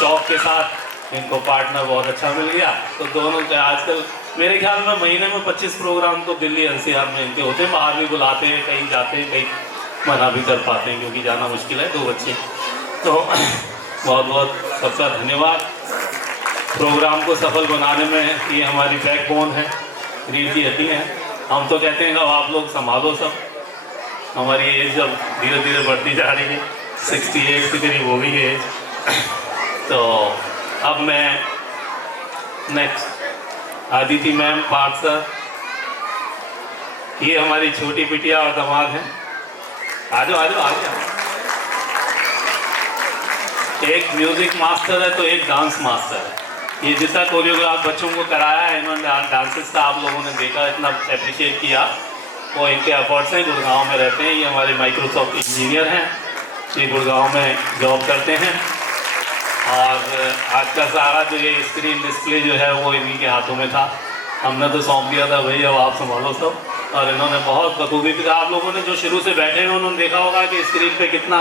शौक के साथ इनको पार्टनर बहुत अच्छा मिल गया। तो दोनों के आजकल मेरे ख्याल में महीने में 25 प्रोग्राम तो दिल्ली एनसीआर में इनके होते हैं, बाहर भी बुलाते हैं, कहीं जाते हैं, कहीं मना भी कर पाते हैं क्योंकि जाना मुश्किल है 2 बच्चे। तो बहुत बहुत सबका धन्यवाद। प्रोग्राम को सफल बनाने में ये हमारी बैकबोन है, रीढ़ की हड्डी है। हम तो कहते हैं कि अब आप लोग संभालो सब। हमारी एज जब धीरे धीरे बढ़ती जा रही है, 68 के करीब हो गई है एज। तो अब मैं next Aditi ma'am, Parth sir, ये हमारी छोटी बिटिया और दामाद हैं। आ जाओ आ जाओ आ जाओ। एक म्यूजिक मास्टर है तो एक डांस मास्टर है। ये जितना कोरियोग्राफ बच्चों को कराया है इन्होंने, डांसेस का आप लोगों ने देखा, इतना अप्रिशिएट किया, वो इनके एफर्ट्स हैं। गुड़गांव में रहते हैं, ये हमारे माइक्रोसॉफ्ट इंजीनियर हैं, ये गुड़गांव में जॉब करते हैं। और आज का सारा जो ये स्क्रीन डिस्प्ले जो है वो इन्हीं के हाथों में था। हमने तो सौंप दिया था भाई अब आप संभालो सब, और इन्होंने बहुत बखूबी किया। आप लोगों ने जो शुरू से बैठे हैं उन्होंने देखा होगा कि स्क्रीन पे कितना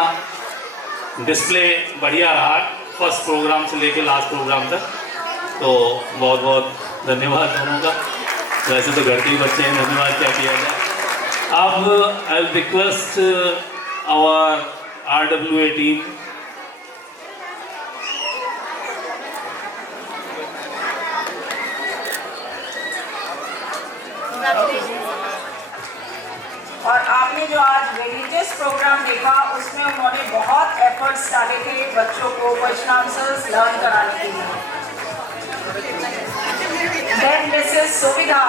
डिस्प्ले बढ़िया रहा, फर्स्ट प्रोग्राम से लेके लास्ट प्रोग्राम तक। तो बहुत बहुत धन्यवाद दोनों का। वैसे तो घर के ही बच्चे हैं, धन्यवाद क्या किया जाए। अब I request our RWA team और आपने जो आज रिलीजियस प्रोग्राम देखा उसमें उन्होंने बहुत एफर्ट्स डाले थे बच्चों को क्वेश्चन आंसर्स लर्न कराने के लिए। देन मिसेस सुविधा,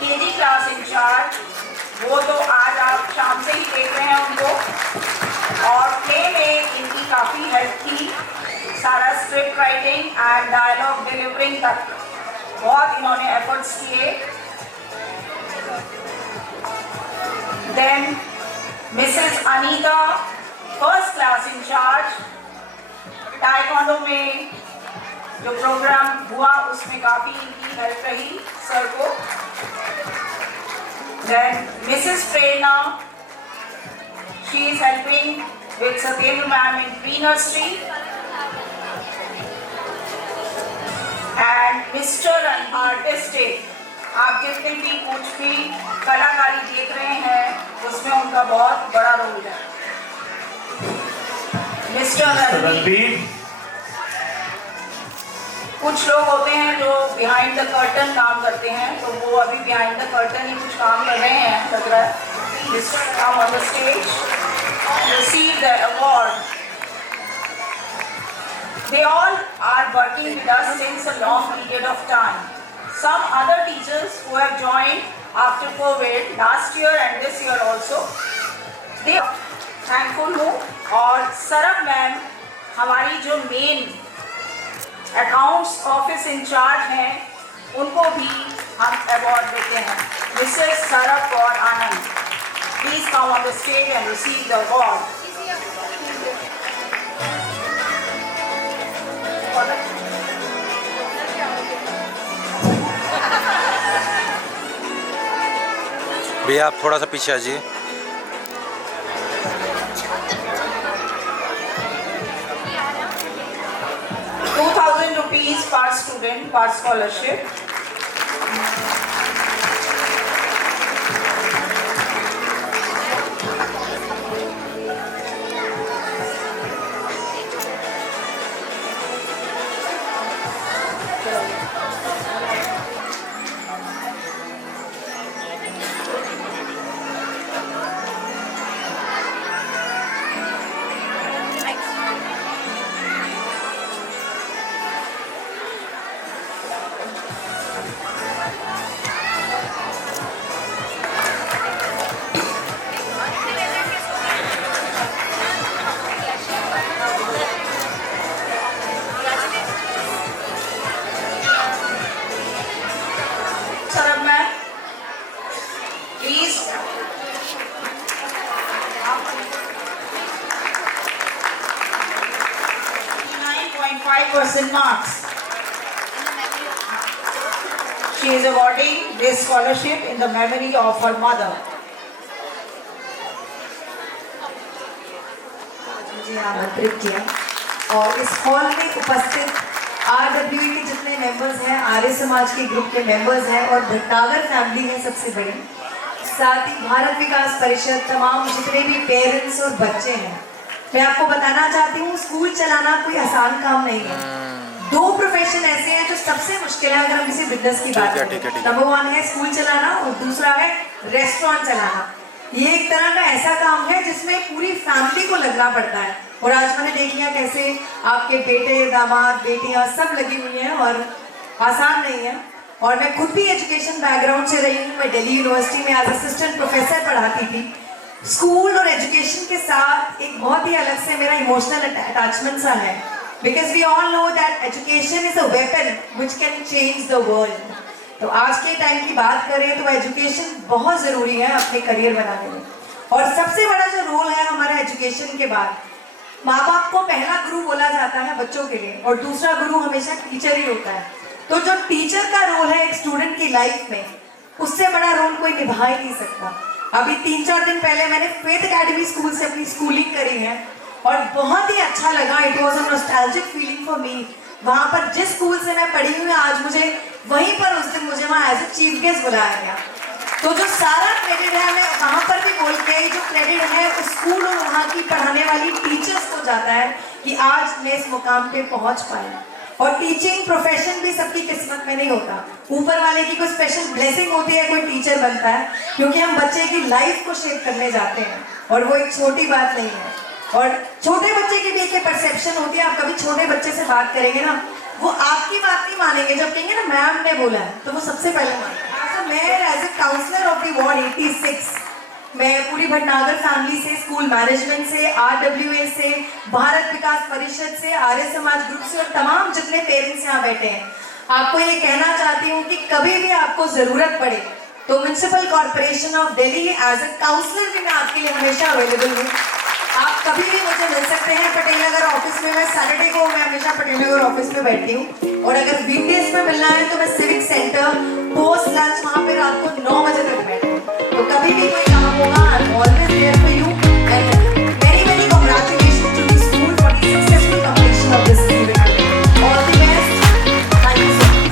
KG क्लास इंचार्ज, वो तो आज आप शाम से ही देख रहे हैं उनको, और प्ले में इनकी काफ़ी हेल्प थी। सारा script writing and dialogue delivering तक बहुत इन्होंने एफर्ट्स किए। Then Mrs. Anita, first class in charge, taekwondo में जो प्रोग्राम हुआ उसमें काफ़ी इनकी हेल्प रही सर को। Then Mrs. Prerna, she is helping with Satyendra ma'am in pre-nursery. And Mr. Artistic, आप जितने भी कुछ भी कलाकारी देख रहे हैं उसमें उनका बहुत बड़ा रोल है। मिस्टर रणबीर, कुछ लोग होते हैं जो बिहाइंड द कर्टन काम करते हैं, तो वो अभी बिहाइंड द कर्टन ही कुछ काम कर रहे हैं लग रहा है। Mister come on the stage, receive the award. They all are working with us since a long period of time. Some other teachers who have joined after COVID last year and this year also, they are thankful हूँ। और सरब ma'am हमारी जो main accounts office in charge हैं उनको भी हम award देते हैं। मिसेस सरब और Anand, please come on the stage and receive the award. भैया आप थोड़ा सा पीछे आ जाइए। ₹2,000 per student per scholarship. Please. 9.5% marks. She She is awarding this scholarship in the memory of her mother. मुझे आमंत्रित किया और इस हॉल में उपस्थित RWA के जितने मेंबर्स हैं, आर्य समाज के ग्रुप के मेंबर्स हैं और भटनागर फैमिली है सबसे बड़ी, साथ ही भारत विकास परिषद, तमाम जितने भी पेरेंट्स और बच्चे हैं, मैं आपको बताना चाहती हूँ स्कूल चलाना कोई आसान काम नहीं है। दो प्रोफेशन ऐसे हैं जो सबसे मुश्किल है अगर हम किसी बिजनेस की बात करें। नंबर 1 है स्कूल चलाना और दूसरा है रेस्टोरेंट चलाना। ये एक तरह का ऐसा काम है जिसमें पूरी फैमिली को लगना पड़ता है और आज मैंने देख लिया कैसे आपके बेटे, दामाद, बेटियां सब लगी हुई हैं और आसान नहीं है। और मैं खुद भी एजुकेशन बैकग्राउंड से रही हूँ। मैं दिल्ली यूनिवर्सिटी में एज असिस्टेंट प्रोफेसर पढ़ाती थी। स्कूल और एजुकेशन के साथ एक बहुत ही अलग से मेरा इमोशनल अटैचमेंट सा है, because we all know that education is a weapon which can change the world. तो आज के टाइम की बात करें तो एजुकेशन बहुत ज़रूरी है अपने करियर बनाने में। और सबसे बड़ा जो रोल है हमारा एजुकेशन के बाद, माँ बाप को पहला गुरु बोला जाता है बच्चों के लिए और दूसरा गुरु हमेशा टीचर ही होता है। तो जो टीचर का रोल है एक स्टूडेंट की लाइफ में, उससे बड़ा रोल कोई निभा ही नहीं सकता। अभी 3-4 दिन पहले मैंने फेथ एकेडमी स्कूल से अपनी स्कूलिंग करी है और बहुत ही अच्छा लगा। It was a nostalgic feeling for me. वहाँ पर जिस स्कूल से मैं पढ़ी हुई आज मुझे वहीं पर उस दिन मुझे वहाँ एज ए चीफ गेस्ट बुलाया गया। तो जो सारा क्रेडिट है, मैं वहाँ पर भी बोल के जो क्रेडिट है उस स्कूल और वहाँ की पढ़ाने वाली टीचर्स को जाता है कि आज मैं इस मुकाम पे पहुँच पाई। और टीचिंग प्रोफेशन भी सबकी किस्मत में नहीं होता, ऊपर वाले की कोई स्पेशल ब्लेसिंग होती है, कोई टीचर बनता है, क्योंकि हम बच्चे की लाइफ को शेप करने जाते हैं और वो एक छोटी बात नहीं है। और छोटे बच्चे की भी एक परसेप्शन होती है। आप कभी छोटे बच्चे से बात करेंगे ना, वो आपकी बात नहीं मानेंगे। जब कहेंगे ना मैम ने बोला है तो वो सबसे पहले मानेंगे। मैं as a councillor of the ward 86, मैं पूरी भटनागर फैमिली से, स्कूल मैनेजमेंट से, RWA से, भारत विकास परिषद से, आर्य समाज ग्रुप से और तमाम जितने पेरेंट्स यहाँ बैठे हैं, आपको ये कहना चाहती हूँ कि कभी भी आपको ज़रूरत पड़े तो municipal corporation of Delhi as a councillor भी मैं आपके लिए हमेशा अवेलेबल हूँ। आप कभी भी मुझे मिल सकते हैं पटेल नगर ऑफिस में। मैं सैटरडे को मैं हमेशा पटेल नगर ऑफिस में बैठती हूँ और अगर वीकडेज में मिलना है तो मैं सिविक सेंटर पोस्ट लंच वहाँ पे रात को 9 बजे तक बैठती हूँ। तो कभी भी कोई काम होगा, I am always there for you and very very congratulation to the school for the successful completion of this event. All the best. Thank you so much.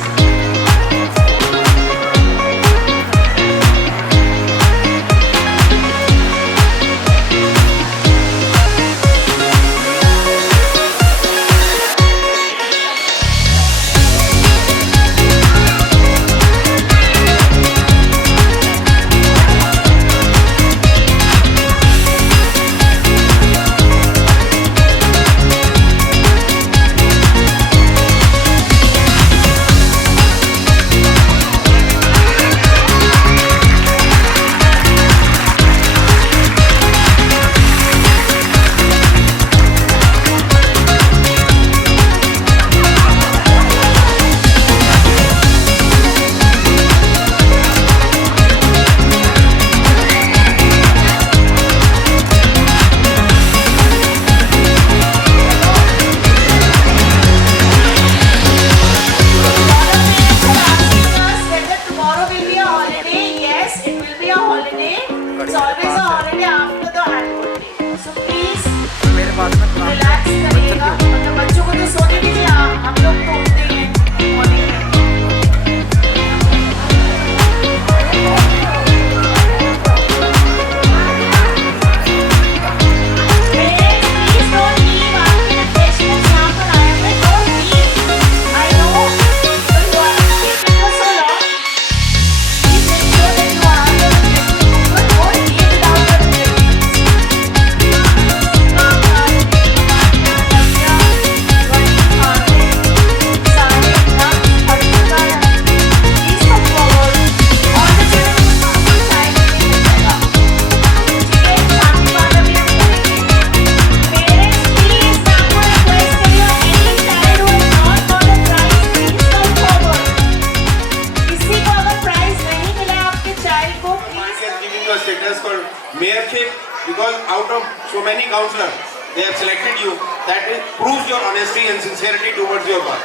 mayorship because out of so many councillors they have selected you. That proves your honesty and sincerity towards your work.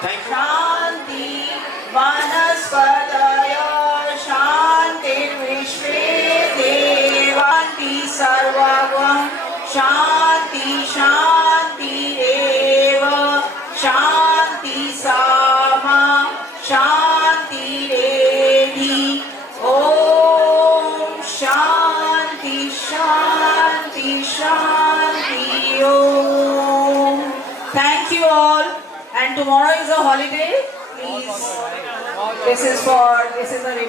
Thank you. Shanti. वनस्पतयो शान्तिर्विश्वे देवान्ति सर्वगं Shanti शान्तिरेव Shanti Sama शान्तिरेधि Om Shanti Shanti Shanti Om. Thank you all. And tomorrow is a holiday. Please, this is a